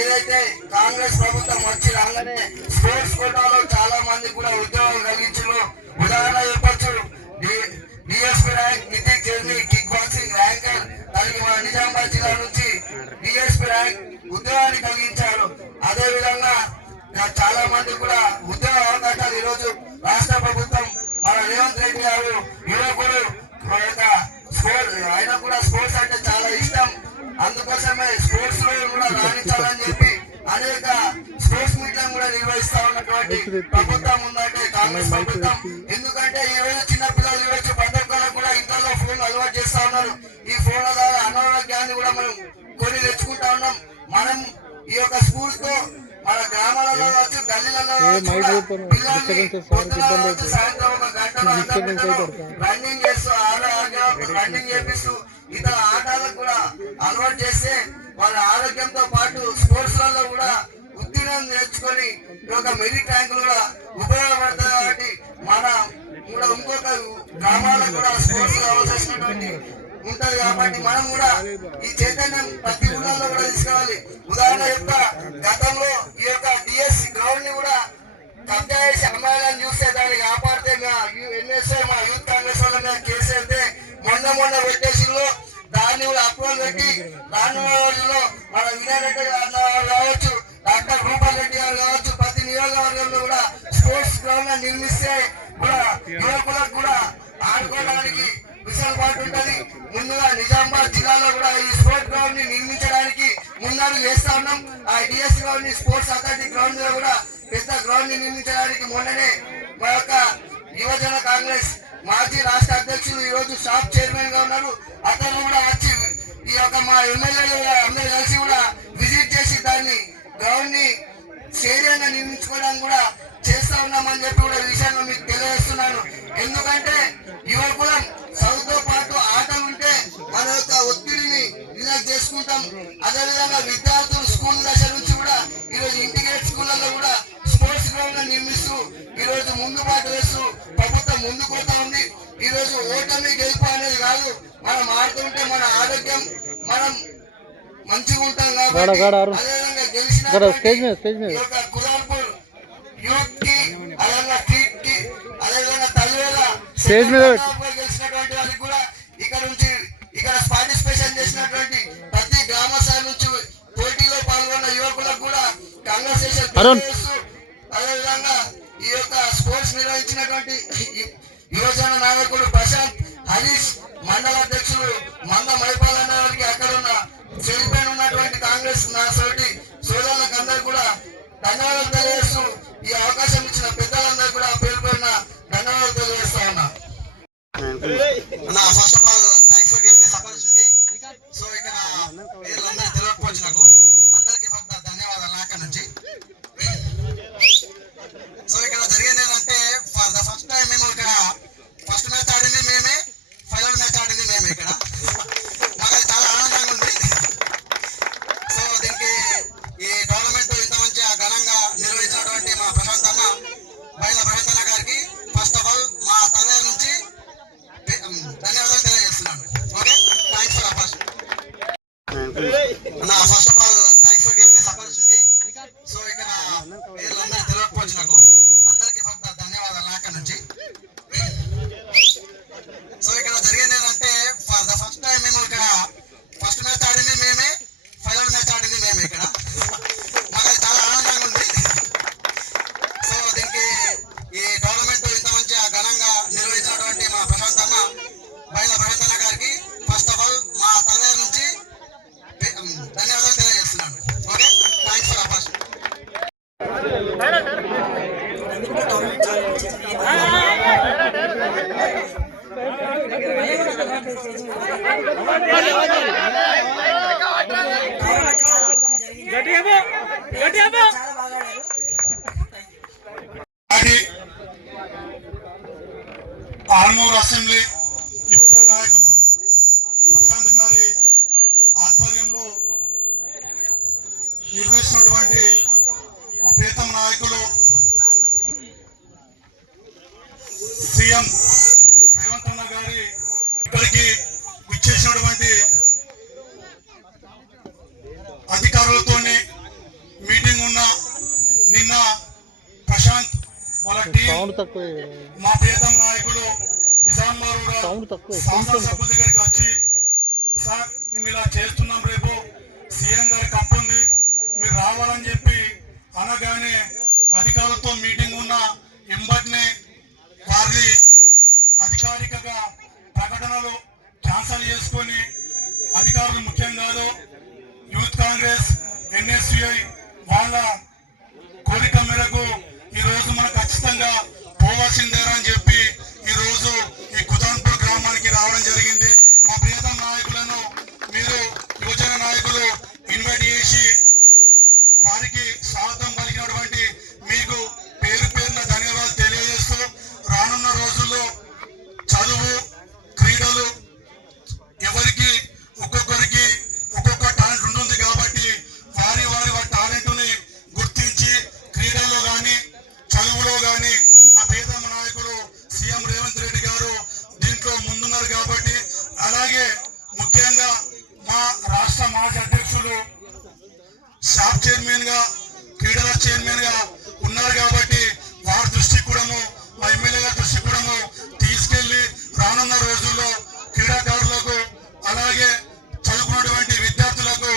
ఏదైతే కాంగ్రెస్ ప్రభుత్వం వచ్చి రాగానే స్పోర్ట్స్ కోటాలో చాలా మంది కూడా ఉద్యోగాలు కలిగించారు. ఉదాహరణ చెప్పచ్చు, డిఎస్పీ ర్యాంక్ నితిక్ జర్నీ కిక్ బాక్సింగ్ ర్యాంకర్ దానికి మన నిజామాబాద్ జిల్లా నుంచి డిఎస్పీ ర్యాంక్ ఉద్యోగాన్ని కలిగించారు. అదే విధంగా చాలా మంది కూడా ఉద్యోగ అవకాశాలు ఈరోజు రాష్ట్ర ప్రభుత్వం మన రేవంత్ రెడ్డి గారు యువకుడు ఆయన కూడా స్పోర్ట్స్ అంటే చాలా ఇష్టం. అందుకోసమే స్పోర్ట్స్ లో కూడా రాణించాలని చెప్పి అనేక స్పోర్ట్స్ మీట్లను కూడా నిర్వహిస్తా ఉన్నటువంటి ప్రభుత్వం ఉందంటే కాంగ్రెస్ ప్రభుత్వం. ఎందుకంటే ఈ రోజు చిన్న పిల్లలు ఈరోజు ప్రతి ఒక్కరు కూడా ఇంట్లో ఫోన్లు అలవాటు చేస్తా ఉన్నారు. ఈ ఫోన్ల ద్వారా అనారోగ్యాన్ని కూడా మనం కొని తెచ్చుకుంటా ఉన్నాం. మనం ఈ యొక్క స్కూల్స్ తో మన గ్రామాలలో కావచ్చు, గల్లీలలో పిల్లల్ని సాయంత్రం ఒక గంటలో రన్నింగ్ చేస్తూ రన్నింగ్ చేపిస్తూ ఇతర ఆటలకు కూడా అలవాటు చేస్తే వాళ్ళ ఆరోగ్యంతో పాటు స్పోర్ట్స్ లలో కూడా ఉత్తీర్ణం నేర్చుకొని ఒక మెరిట్ ర్యాంకులు కూడా ఉపయోగపడతాయి. కాబట్టి మన కూడా ఇంకొక గ్రామాలకు కూడా స్పోర్ట్స్ అవసరమైనటువంటి ఉంటది. కాబట్టి మనం కూడా ఈ చైతన్యం ప్రతి ఊళ్ళలో కూడా తీసుకోవాలి. ఉదాహరణ చెప్తా, గతంలో ఈ యొక్క డిఎస్సి గ్రౌండ్ ని కూడా కబ్జా చేసి అమ్మాయిలను చూస్తే దాన్ని కాపాడితే ఎన్ఎస్ఏ మా యూత్ కాంగ్రెస్ వాళ్ళ మీద కేసు అయితే మొన్న పెట్టేసిలో దాన్ని కూడా అప్రూవల్ పెట్టి రానున్న రోజుల్లో మన వినయ్ రెడ్డి గారు కావచ్చు, డాక్టర్ రూపల్ రెడ్డి గారు కావచ్చు, ప్రతి నియోజకవర్గంలో కూడా స్పోర్ట్స్ గ్రౌండ్ నిర్మిస్తే కూడా యువకులకు కూడా ఆడుకోవడానికి విశాలపాటు ఉంటది. ముందుగా నిజామాబాద్ జిల్లాలో కూడా ఈ స్పోర్ట్స్ గ్రౌండ్ ని నిర్మించడానికి ముందడుగు వేస్తా ఉన్నాం. ఆ డిఎస్ గ్రౌండ్ ని స్పోర్ట్స్ అథారిటీ గ్రౌండ్ లో కూడా పెద్ద గ్రౌండ్ ని నిర్మించడానికి మొన్ననే మా యొక్క యువజన కాంగ్రెస్ మాజీ రాష్ట్ర అధ్యక్షులు ఈ రోజు షాప్ చైర్మన్ గా ఉన్నారు. అతను కూడా వచ్చి ఈ యొక్క మా ఎమ్మెల్యేలు అందరూ కలిసి కూడా విజిట్ చేసి దాన్ని గ్రౌండ్ ని స్టేడియంగా నిర్మించుకోవడానికి కూడా చేస్తా ఉన్నామని చెప్పి కూడా విషయాన్ని మీకు తెలియజేస్తున్నాను. ఎందుకంటే యువకులం చదువుతో పాటు ఆటలు ఉంటే మన యొక్క ఒత్తిడిని రిలాక్స్ చేసుకుంటాం. అదేవిధంగా విద్యార్థులు స్కూల్ దశ నుంచి కూడా ఈరోజు ఇంటిగ్రేట్ స్కూళ్ళలో కూడా స్పోర్ట్స్ గ్రౌండ్ నిర్మిస్తూ ఈ రోజు ముందు బాట వేస్తూ ప్రభుత్వం ముందుకు పోతా ఉంది. ఈ రోజు ఓటమి గెలుపు అనేది కాదు, మనం ఆడుతుంటే మన ఆరోగ్యం మనం మంచిగా ఉంటాం. కాబట్టి అదేవిధంగా గెలిచిన కులాల్పూర్ యూత్ కి అదేవిధంగా ట్రీట్ కి అదేవిధంగా తల్లివేళ గెలిచినటువంటి వాళ్ళకి కూడా ఇక్కడ పార్టిసిపేషన్ చేసినటువంటి ప్రతి గ్రామ స్థాయి నుంచి పోటీలో పాల్గొన్న యువకులకు కూడా కంగ్రాచులేషన్ చేస్తూ అదేవిధంగా ఈ యొక్క స్పోర్ట్స్ నిర్వహించినటువంటి యువజన నాయకుడు ప్రశాంత్ హరీష్, మండల అధ్యక్షులు మంద మైపాలన్న వారికి అక్కడ ఉన్న చెల్లిపోయిన ఉన్నటువంటి కాంగ్రెస్ నా సోటి సోదరులకు అందరూ కూడా ధన్యవాదాలు తెలియజేస్తూ ఈ అవకాశం ఇచ్చిన పెద్దలందరూ కూడా పేరు పేరున ధన్యవాదాలు తెలియజేస్తా ఉన్నా. First of all thanks for giving this opportunity. So ఇక్కడ పేర్లందరూ తెలియకపోవచ్చు నాకు, అందరికీ ధన్యవాదాలు అక్కడ నుంచి. సో ఇక్కడ జరిగింది ఏంటంటే ఫర్ ద ఫస్ట్ టైం మేము ఇక్కడ ఫస్ట్ మ్యాచ్ ఆడింది మేమే, ఫైనల్ మ్యాచ్ ఆడింది మేమే. ఇక్కడ మాకు అది చాలా ఆనందంగా ఉంది. సో దీనికి ఈ టోర్నమెంట్ ఇంత మంచిగా ఘనంగా నిర్వహించినటువంటి మా ప్రశాంత్ అన్న బయల ప్రశాంత్ అన్న గారికి ఫస్ట్ ఆఫ్ ఆల్ మా తల్లి నుంచి ధన్యవాదాలు తెలియజేస్తున్నాను. Okay, thanks for opportunity. First of all thanks for giving this opportunity. So ఇక్కడ పేర్లందరూ తెలియకపోవచ్చు నాకు, అందరికీ ధన్యవాదాలు అక్కడ నుంచి. సో ఇక్కడ జరిగింది ఏంటంటే ఫర్ ద ఫస్ట్ టైం మేము ఇక్కడ ఫస్ట్ మ్యాచ్ ఆడింది మేమే, ఫైనల్ మ్యాచ్ ఆడింది మేమే. ఇక్కడ మాకు అది చాలా ఆనందంగా ఉంది. సో దీనికి ఈ టోర్నమెంట్ ఇంత మంచిగా ఘనంగా నిర్వహించినటువంటి మా ప్రశాంత్ అన్న బయల ప్రశాంత్ అన్న గారికి ఫస్ట్ ఆఫ్ ఆల్ మా తల్లి నుంచి ధన్యవాదాలు తెలియజేస్తున్నాను. Okay, thanks for opportunity. Armoor assembly యువత నాయకులు ప్రశాంత్ గారి ఆధ్వర్యంలో నిర్వహిస్తున్నటువంటి మా ప్రియతమ నాయకులు సీఎం రేవంత్ అన్న గారి ఇక్కడికి విచ్చేసినటువంటి అధికారులతోని మా ప్రియతమ నాయకులు నిజామాబాద్ శాసనసభ దగ్గరికి వచ్చి సార్ మేము ఇలా చేస్తున్నాం, రేపు సీఎం గారి కప్పు ఉంది మీరు రావాలని చెప్పి అనగానే అధికారులతో మీటింగ్ ఉన్న ఎంబటినే వారి అధికారికంగా ప్రకటనలు క్యాన్సల్ చేసుకొని అధికారులు ముఖ్యం కాదు యూత్ కాంగ్రెస్ ఎన్ఎస్యుఐ వాళ్ళ కోరిక మేరకు ఈ రోజు మనం ఖచ్చితంగా పోవాల్సిందేనా అని చెప్పి ఈ రోజు ఈ కుదాన్పూర్ గ్రామానికి రావడం జరిగింది. మా ప్రియతమ నాయకులను మీరు యువజన నాయకులు ఇన్వైట్ చేసి వారికి స్వాగతం పలికినటువంటి మీకు పేరు పేరున ధన్యవాదాలు తెలియజేస్తూ రానున్న రోజుల్లో చదువు క్రీడలు ఎవరికి ఒక్కొక్కరికి ఒక్కొక్క టాలెంట్ ఉంటుంది కాబట్టి వారి టాలెంట్ని గుర్తించి క్రీడల్లో కానీ చదువులో కానీ మా ప్రియతమ నాయకులు సీఎం రేవంత్ రెడ్డి గారు దీంట్లో ముందున్నారు కాబట్టి, అలాగే ముఖ్యంగా మా రాష్ట్ర మాజీ అధ్యక్షులు షాప్ చైర్మన్ గా క్రీడల చైర్మన్ గా ఉన్నారు కాబట్టి వారి దృష్టి కూడాను మా ఎమ్మెల్యే గారి దృష్టి కూడాను తీసుకెళ్లి రానున్న రోజుల్లో క్రీడాకారులకు అలాగే చదువుకున్నటువంటి విద్యార్థులకు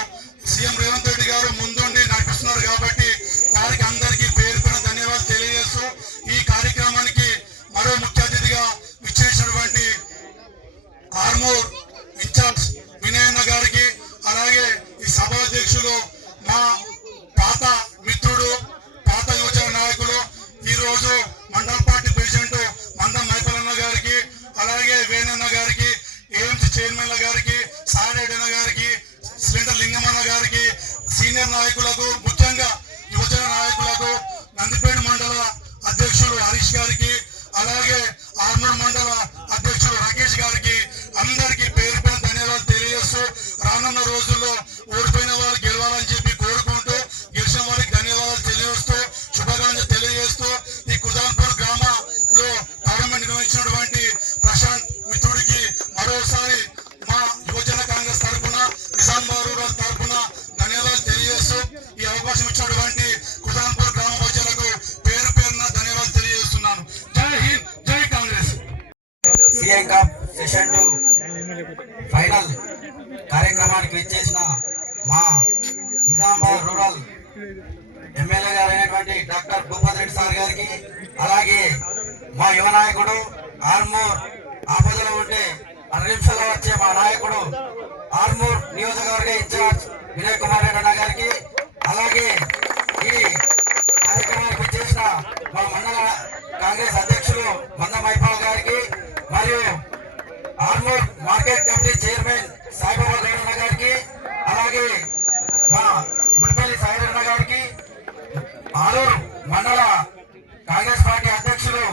సీఎం రేవంత్ రెడ్డి గారు ముందుండి నడిపిస్తున్నారు కాబట్టి వారికి అందరికీ పేరు పేరున ధన్యవాదాలు తెలియజేస్తూ ఈ కార్యక్రమానికి మరో ముఖ్య అతిథిగా విచ్చేసినటువంటి ఆర్మూర్ ఇన్ఛార్జ్ వినయన్న గారికి అలాగే ఈ సభ అధ్యక్షులు మా పాత మిత్రుడు పాత యువజన నాయకులు ఈ రోజు మండల పార్టీ ప్రెసిడెంట్ మందం మైపలన్న గారికి అలాగే వేణన్న గారికి ఏఎంసీ చైర్మన్ల గారికి సాయిరెడ్డి గారికి సిలిండర్ లింగమన్న గారికి సీనియర్ నాయకులకు ముఖ్యంగా యువజన నాయకులకు నందిపేట మండల అధ్యక్షులు హరీష్ గారికి అలాగే ఆర్మూర్ మండల అధ్యక్షులు రాకేష్ గారికి అందరికీ పేరు పేరు ధన్యవాదాలు తెలియజేస్తూ రానున్న రోజుల్లో ఓడిపోయిన వాళ్ళు గెలవాలని చెప్పి కోరుకుంటూ గెలిచిన వారికి ధన్యవాదాలు తెలియజేస్తూ శుభాకాంక్షలు తెలియజేస్తూ ఈ కుదాన్పూర్ గ్రామంలో టోర్నమెంట్ నిర్వహించినటువంటి ప్రశాంత్ మిత్రుడికి మరోసారి మా యువజన కాంగ్రెస్ తరఫున నిజామాబాద్ రూరల్ తరఫున ధన్యవాదాలు తెలియజేస్తూ ఈ అవకాశం ఇచ్చినటువంటి కుదాన్పూర్ గ్రామ ప్రజలకు పేరు పేరున ధన్యవాదాలు తెలియజేస్తున్నాను. జై హింద్, జై Congress. CM cup session 2 final కార్యక్రమానికి విచ్చేసిన మా నిజామాబాద్ రూరల్ ఎమ్మెల్యే గారు అయినటువంటి డాక్టర్ భూపతి రెడ్డి సార్ గారికి అలాగే మా యువ నాయకుడు ఆర్మూర్ ఆపదలో ఉంటే 2 నిమిషాల్లో వచ్చే మా నాయకుడు ఆర్మూర్ నియోజకవర్గ ఇన్ఛార్జ్ వినయ్ కుమార్ రెడ్డి అన్న గారికి అలాగే ఈ కార్యక్రమానికి విచ్చేసిన మా మండల కాంగ్రెస్ అధ్యక్షులు మందం మైపాల్ గారికి మరియు Armoor market committee chairman Saibaba Gowdanna గారికి అలాగే మా మునిపల్లి సాయిరన్న గారికి ఆలూరు మండల కాంగ్రెస్ పార్టీ అధ్యక్షులు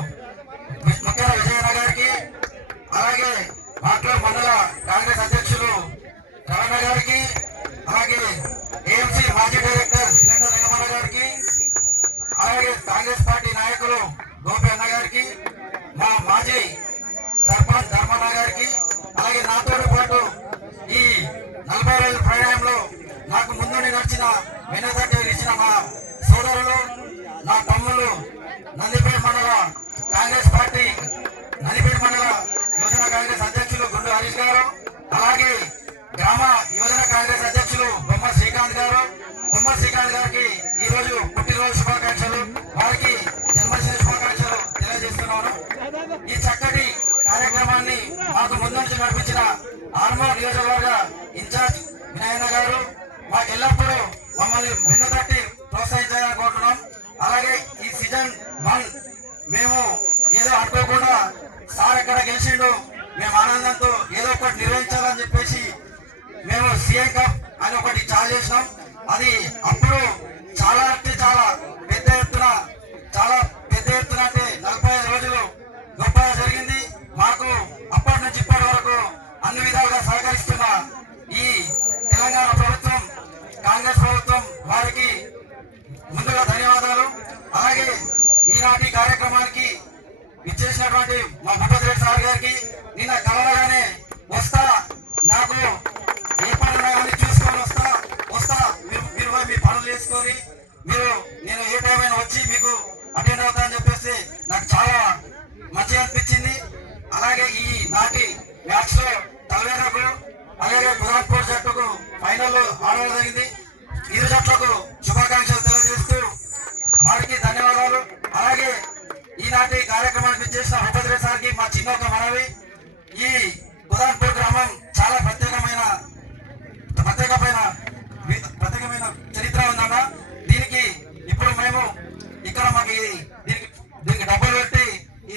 ముఖ్య విజయన్న గారికి అలాగే మాట్లూరు మండల కాంగ్రెస్ అధ్యక్షులు రవణ గారికి అలాగే ఏఎంసీ మాజీ డైరెక్టర్ సిలిండర్ లింగమన్న గారికి అలాగే కాంగ్రెస్ పార్టీ నాయకులు గోపి అన్న గారికి మా మాజీ సర్పంచ్ ధర్మన్న గారికి అలాగే నాతో పాటు ఈ 40 రోజుల ప్రయాణంలో నాకు ముందుండి నడిచిన వెన్నతట్టి ఇచ్చిన మా సోదరులు నా తమ్ముళ్ళు నందిపేట మండల కాంగ్రెస్ పార్టీ నందిపేట మండల యువజన కాంగ్రెస్ అధ్యక్షులు గుండు హరీష్ గారు అలాగే గ్రామ యువజన కాంగ్రెస్ అధ్యక్షులు బొమ్మ శ్రీకాంత్ గారు. బొమ్మ శ్రీకాంత్ గారికి ఈ రోజు పుట్టినరోజు శుభాకాంక్షలు, వారికి జన్మదిన శుభాకాంక్షలు తెలియజేస్తున్నాను. ఈ చక్కటి కార్యక్రమాన్ని మాకు ముందుంచి నడిపించిన ఆర్మూర్ నియోజకవర్గ ఇన్ఛార్జ్ వినయన్న గారు మాకు ఎల్లప్పుడూ మమ్మల్ని వెన్నుతట్టి ప్రోత్సహించాలని కోరుతున్నాం. అలాగే ఈ సీజన్ 1 మేము ఏదో అనుకోకుండా సార్ ఎక్కడ గెలిచిండు మేము ఆనందంతో ఏదో ఒకటి నిర్వహించాలని చెప్పేసి మేము సీఎం కప్ అని ఒకటి చాలా చేసినాం. అది అప్పుడు చాలా అంటే చాలా పెద్ద ఎత్తున అంటే 45 రోజులు గొప్పగా జరిగింది. మాకు అప్పటి నుంచి ఇప్పటి వరకు అన్ని విధాలుగా సహకరిస్తున్న ఈ తెలంగాణ ప్రభుత్వం కాంగ్రెస్ ప్రభుత్వం వారికి ముందుగా ధన్యవాదాలు. అలాగే ఈనాటి కార్యక్రమానికి ఇచ్చేసినటువంటి మా భూపతి రెడ్డి సార్ గారికి నిన్న కలవగానే వస్తా నాకు ఏ పనులు కానీ చూసుకొని వస్తా మీరు మీ పనులు చేసుకొని నేను ఏ టైం అయినా వచ్చి మీకు అటెండ్ అవుతా అని చెప్పేసి నాకు చాలా మంచిగా అనిపించింది. అలాగే ఈ నాటి మ్యాచ్ లో తలవేరకు అలాగే గుజరాత్పూర్ జట్టుకు ఫైనల్ ఆడడం జరిగింది. ఇరు జట్లకు శుభాకాంక్షలు తెలియజేస్తూ వారికి ధన్యవాదాలు. అలాగే ఈనాటి కార్యక్రమానికి చేసిన ఉపద్రే సార్కి మా చిన్న ఒక మనవి, ఈ గుజరాత్పూర్ గ్రామం చాలా ప్రత్యేకమైన చరిత్ర ఉందన్న. దీనికి ఇప్పుడు మేము ఇక్కడ మాకు దీనికి డబ్బులు పెట్టి ఈ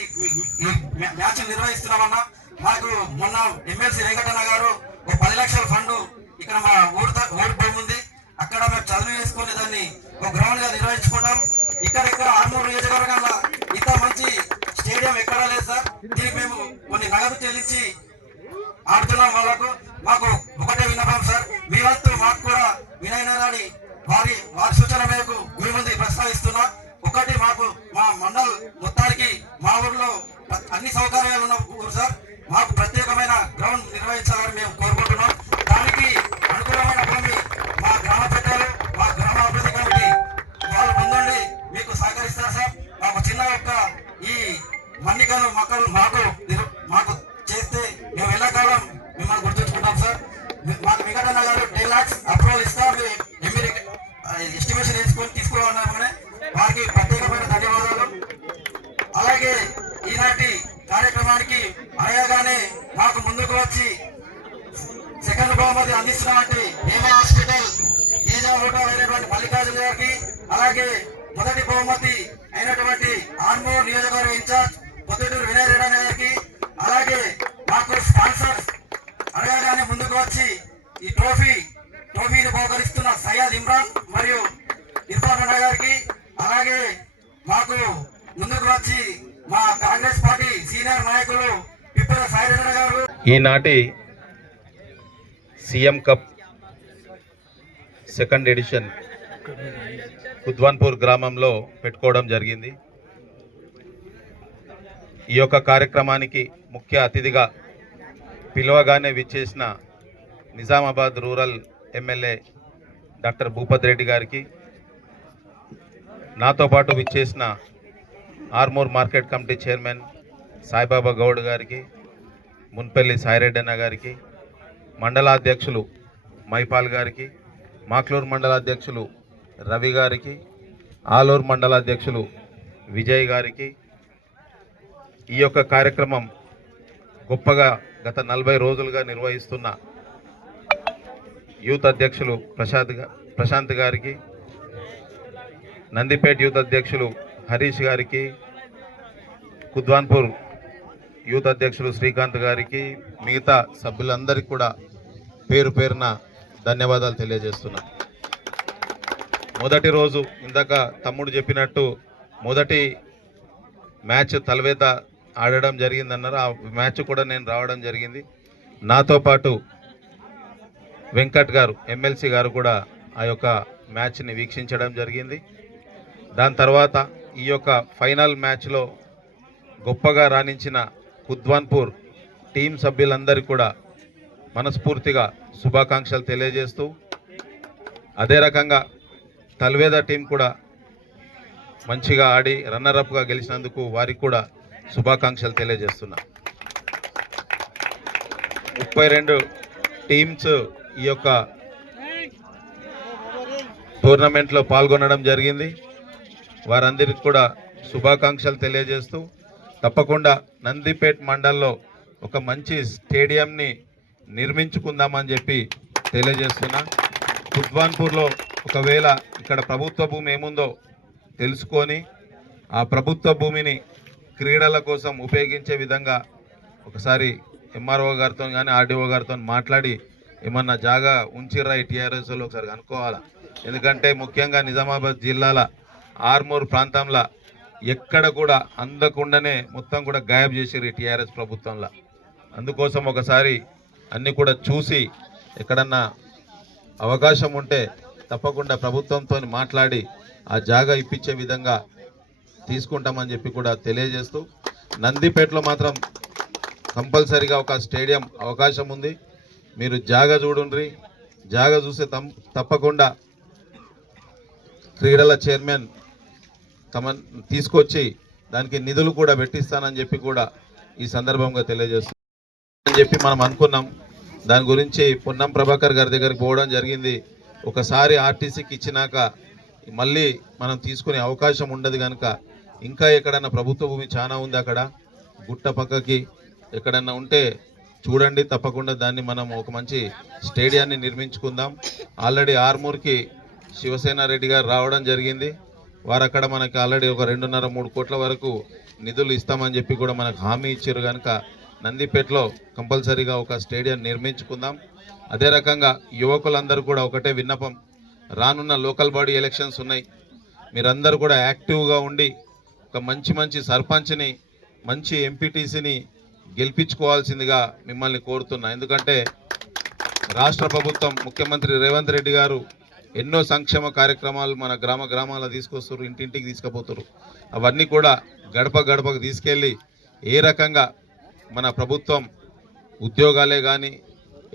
మ్యాచ్ నిర్వహిస్తున్నామన్నా. మాకు మొన్న ఎమ్మెల్సీ వెంకటన్న గారు ఒక 10 లక్షల ఫండ్ ఇక్కడ మా ఊరి భూమి ఉంది, అక్కడ మేము చదువు వేసుకొని దాన్ని ఒక గ్రౌండ్ గా నిర్వహించుకుంటాం. ఇక్కడ ఆర్మూరు నియోజకవర్గంలో ఇంత మంచి స్టేడియం ఎక్కడా లేదు సార్. దీనికి మేము కొన్ని నగదు చెల్లించి ఆడుతున్నాం. మాకు ఒకటే విన్నపం సార్, మీ వంతు మాకు కూడా వినయనారాయణ వారి సూచన మేరకు మీ ముందు ప్రస్తావిస్తున్నా. ఒకటి, మాకు మా మండల్ మొత్తానికి మా ఊర్లో అన్ని సౌకర్యాలు ఉన్న ఊరు సార్, మాకు ప్రత్యేకమైన గ్రౌండ్ నిర్వహించాలని మేము కోరుకుంటున్నాం. దానికి అనుకూలమైన భూమి మా గ్రామ పెద్దలు, మా గ్రామ అభివృద్ధి కమిటీ వాళ్ళు ముందుండి మీకు సహకరిస్తారు సార్. మాకు చిన్న యొక్క ఈ మన్నికలు మొక్కలు మాకు చేస్తే మేము ఎల్లకాలం మిమ్మల్ని గుర్తుంచుకుంటాం సార్. మాకు వెంకటన్న గారు 10 lakhs అప్రూవల్ ఇస్తాం, ఎస్టిమేషన్ వేసుకొని తీసుకోవాలన్నామని వారికి ప్రత్యేకమైన ధన్యవాదాలు. అలాగే ఈనాటి కార్యక్రమానికి అనగానే మాకు ముందుకు వచ్చి సెకండ్ బహుమతి అందిస్తున్నటువంటి హేమా హాస్పిటల్ అయినటువంటి మల్లికార్జున గారికి, అలాగే మొదటి బహుమతి అయినటువంటి ఆర్మూర్ నియోజకవర్గ ఇన్ఛార్జ్ పొద్దుటూరు వినయ్ రెడ్డి గారికి, అలాగే మాకు స్పాన్సర్స్ అనగానే ముందుకు వచ్చి ఈ ట్రోఫీని బహుకరిస్తున్న సయ్యద్ ఇమ్రాన్ మరియు ఇర్ఫాన్ అన్న గారికి, అలాగే మాకు ముందుకు వచ్చి మా కాంగ్రెస్ పార్టీ సీనియర్ నాయకులు పిప్పల సాయిరెడ్డి గారు ఈనాటి CM cup second edition Kudwanpur గ్రామంలో పెట్టుకోవడం జరిగింది. ఈ యొక్క కార్యక్రమానికి ముఖ్య అతిథిగా పిలవగానే విచ్చేసిన Nizamabad rural MLA doctor Bhupath Reddy గారికి, నాతో పాటు విచ్చేసిన Armoor market committee chairman Saibaba Goud గారికి, మున్పల్లి సాయిరెడ్డి అన్న గారికి, మండలాధ్యక్షులు మైపాల్ గారికి, మాక్లూరు మండలాధ్యక్షులు రవి గారికి, ఆలూరు మండలాధ్యక్షులు విజయ్ గారికి, ఈ యొక్క కార్యక్రమం గొప్పగా గత 40 రోజులుగా నిర్వహిస్తున్న యూత్ అధ్యక్షులు ప్రశాంత్ గారికి, నందిపేట్ యూత్ అధ్యక్షులు హరీష్ గారికి, కుద్వాన్పూర్ యూత్ అధ్యక్షులు శ్రీకాంత్ గారికి, మిగతా సభ్యులందరికీ కూడా పేరు పేరున ధన్యవాదాలు తెలియజేస్తున్నా. మొదటి రోజు ఇందాక తమ్ముడు చెప్పినట్టు మొదటి మ్యాచ్ తలవేత ఆడడం జరిగిందన్నారు. ఆ మ్యాచ్ కూడా నేను రావడం జరిగింది. నాతో పాటు వెంకట్ గారు ఎమ్మెల్సీ గారు కూడా ఆ యొక్క మ్యాచ్ని వీక్షించడం జరిగింది. దాని తర్వాత ఈ యొక్క ఫైనల్ మ్యాచ్లో గొప్పగా రాణించిన కుద్వాన్పూర్ టీం సభ్యులందరికీ కూడా మనస్ఫూర్తిగా శుభాకాంక్షలు తెలియజేస్తూ, అదే రకంగా తల్వేద టీం కూడా మంచిగా ఆడి రన్నరప్గా గెలిచినందుకు వారికి కూడా శుభాకాంక్షలు తెలియజేస్తున్నా. 32 టీమ్స్ ఈ యొక్క టోర్నమెంట్లో పాల్గొనడం జరిగింది. వారందరికీ కూడా శుభాకాంక్షలు తెలియజేస్తూ, తప్పకుండా నందిపేట్ మండల్లో ఒక మంచి స్టేడియంని నిర్మించుకుందామని చెప్పి తెలియజేస్తున్నా. కుద్వాన్పూర్లో ఒకవేళ ఇక్కడ ప్రభుత్వ భూమి ఏముందో తెలుసుకొని ఆ ప్రభుత్వ భూమిని క్రీడల కోసం ఉపయోగించే విధంగా ఒకసారి ఎంఆర్ఓ గారితో కానీ ఆర్డీఓ గారితో మాట్లాడి ఏమన్నా జాగా ఉంచిర్రా ఈ టీఆర్ఎస్లో ఒకసారి అనుకోవాలా. ఎందుకంటే ముఖ్యంగా నిజామాబాద్ జిల్లాల ఆర్మూర్ ప్రాంతంలో ఎక్కడ కూడా అందకుండానే మొత్తం కూడా గాయబ్ చేసిర్రు ఈ టీఆర్ఎస్ ప్రభుత్వంలో. అందుకోసం ఒకసారి అన్నీ కూడా చూసి ఎక్కడన్నా అవకాశం ఉంటే తప్పకుండా ప్రభుత్వంతో మాట్లాడి ఆ జాగా ఇప్పించే విధంగా తీసుకుంటామని చెప్పి కూడా తెలియజేస్తూ, నందిపేటలో మాత్రం కంపల్సరీగా ఒక స్టేడియం అవకాశం ఉంది. మీరు జాగా చూడండి, జాగా చూస్తే తప్పకుండా క్రీడల చైర్మన్ తీసుకొచ్చి దానికి నిధులు కూడా పెట్టిస్తానని చెప్పి కూడా ఈ సందర్భంగా తెలియజేస్తున్నాం అని చెప్పి మనం అనుకున్నాం. దాని గురించి పొన్నం ప్రభాకర్ గారి దగ్గరికి పోవడం జరిగింది. ఒకసారి ఆర్టీసీకి ఇచ్చినాక మళ్ళీ మనం తీసుకునే అవకాశం ఉండదు కనుక ఇంకా ఎక్కడన్నా ప్రభుత్వ భూమి చాలా ఉంది అక్కడ గుట్ట పక్కకి ఎక్కడన్నా ఉంటే చూడండి, తప్పకుండా దాన్ని మనం ఒక మంచి స్టేడియాన్ని నిర్మించుకుందాం. ఆల్రెడీ ఆర్మూర్కి శివసేన రెడ్డి గారు రావడం జరిగింది. వారు అక్కడ మనకి ఆల్రెడీ ఒక 2.5-3 కోట్ల వరకు నిధులు ఇస్తామని చెప్పి కూడా మనకు హామీ ఇచ్చారు కనుక నందిపేటలో కంపల్సరీగా ఒక స్టేడియం నిర్మించుకుందాం. అదే రకంగా యువకులందరూ కూడా ఒకటే విన్నపం, రానున్న లోకల్ బాడీ ఎలక్షన్స్ ఉన్నాయి. మీరందరూ కూడా యాక్టివ్గా ఉండి ఒక మంచి సర్పంచ్ని, మంచి ఎంపీటీసీని గెలిపించుకోవాల్సిందిగా మిమ్మల్ని కోరుతున్నా. ఎందుకంటే రాష్ట్ర ప్రభుత్వం ముఖ్యమంత్రి రేవంత్ రెడ్డి గారు ఎన్నో సంక్షేమ కార్యక్రమాలు మన గ్రామాల తీసుకొస్తారు, ఇంటింటికి తీసుకుపోతారు. అవన్నీ కూడా గడపకు తీసుకెళ్ళి ఏ రకంగా మన ప్రభుత్వం ఉద్యోగాలే కానీ,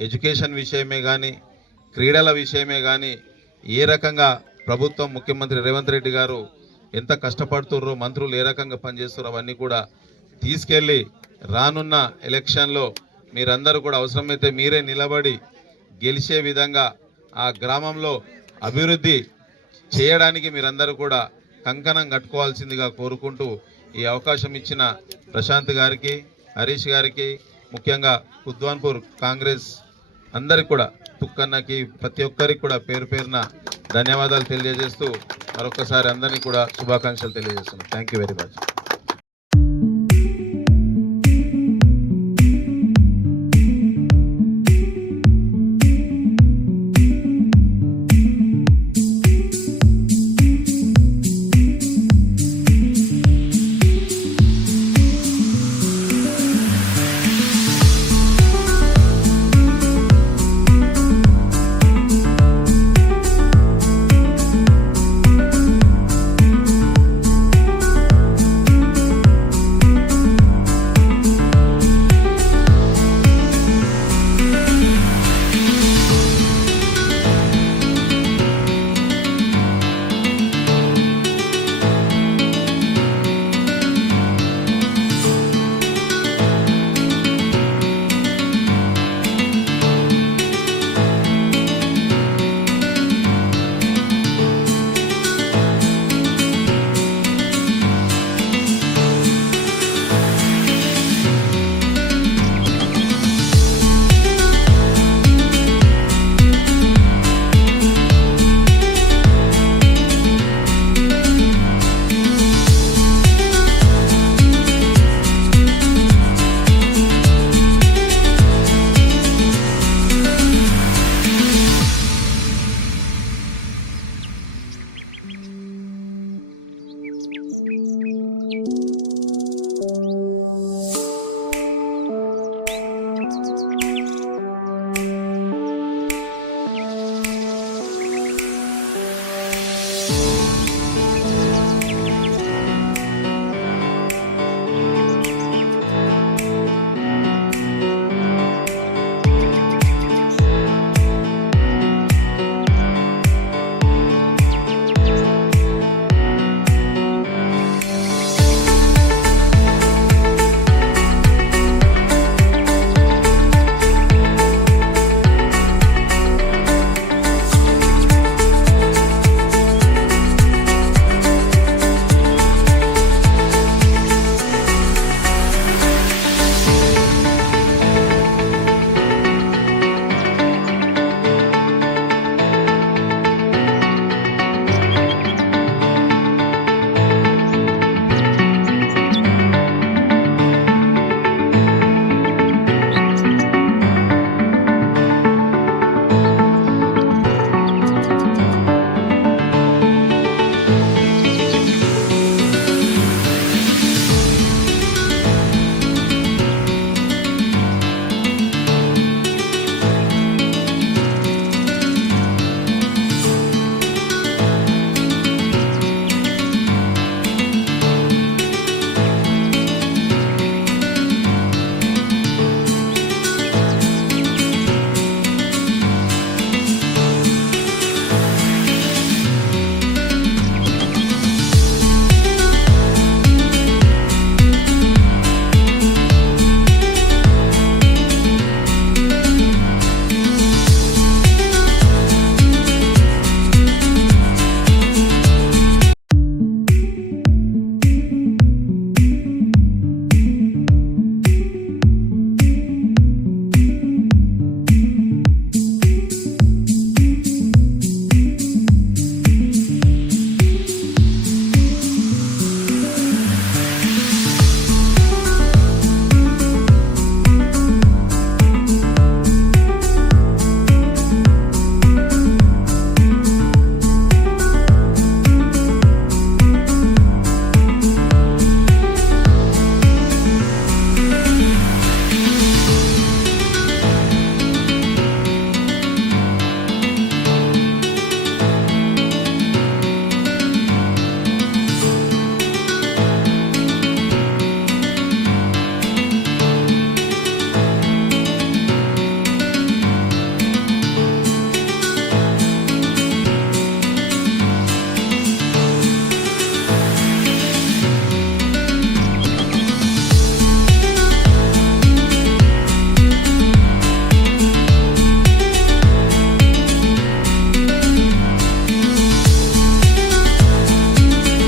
ఎడ్యుకేషన్ విషయమే కానీ, క్రీడల విషయమే కానీ ఏ రకంగా ప్రభుత్వం ముఖ్యమంత్రి రేవంత్ రెడ్డి గారు ఎంత కష్టపడుతుర్రో, మంత్రులు ఏ రకంగా పనిచేస్తారో అవన్నీ కూడా తీసుకెళ్ళి రానున్న ఎలక్షన్లో మీరందరూ కూడా అవసరమైతే మీరే నిలబడి గెలిచే విధంగా ఆ గ్రామంలో అభివృద్ధి చేయడానికి మీరందరూ కూడా కంకణం కట్టుకోవాల్సిందిగా కోరుకుంటూ ఈ అవకాశం ఇచ్చిన ప్రశాంత్ గారికి, హరీష్ గారికి, ముఖ్యంగా కుద్వాన్పూర్ కాంగ్రెస్ అందరికి కూడా, తుక్కన్నకి, ప్రతి ఒక్కరికి కూడా పేరున ధన్యవాదాలు తెలియజేస్తూ మరొకసారి అందరినీ కూడా శుభాకాంక్షలు తెలియజేస్తున్నాను. Thank you very much.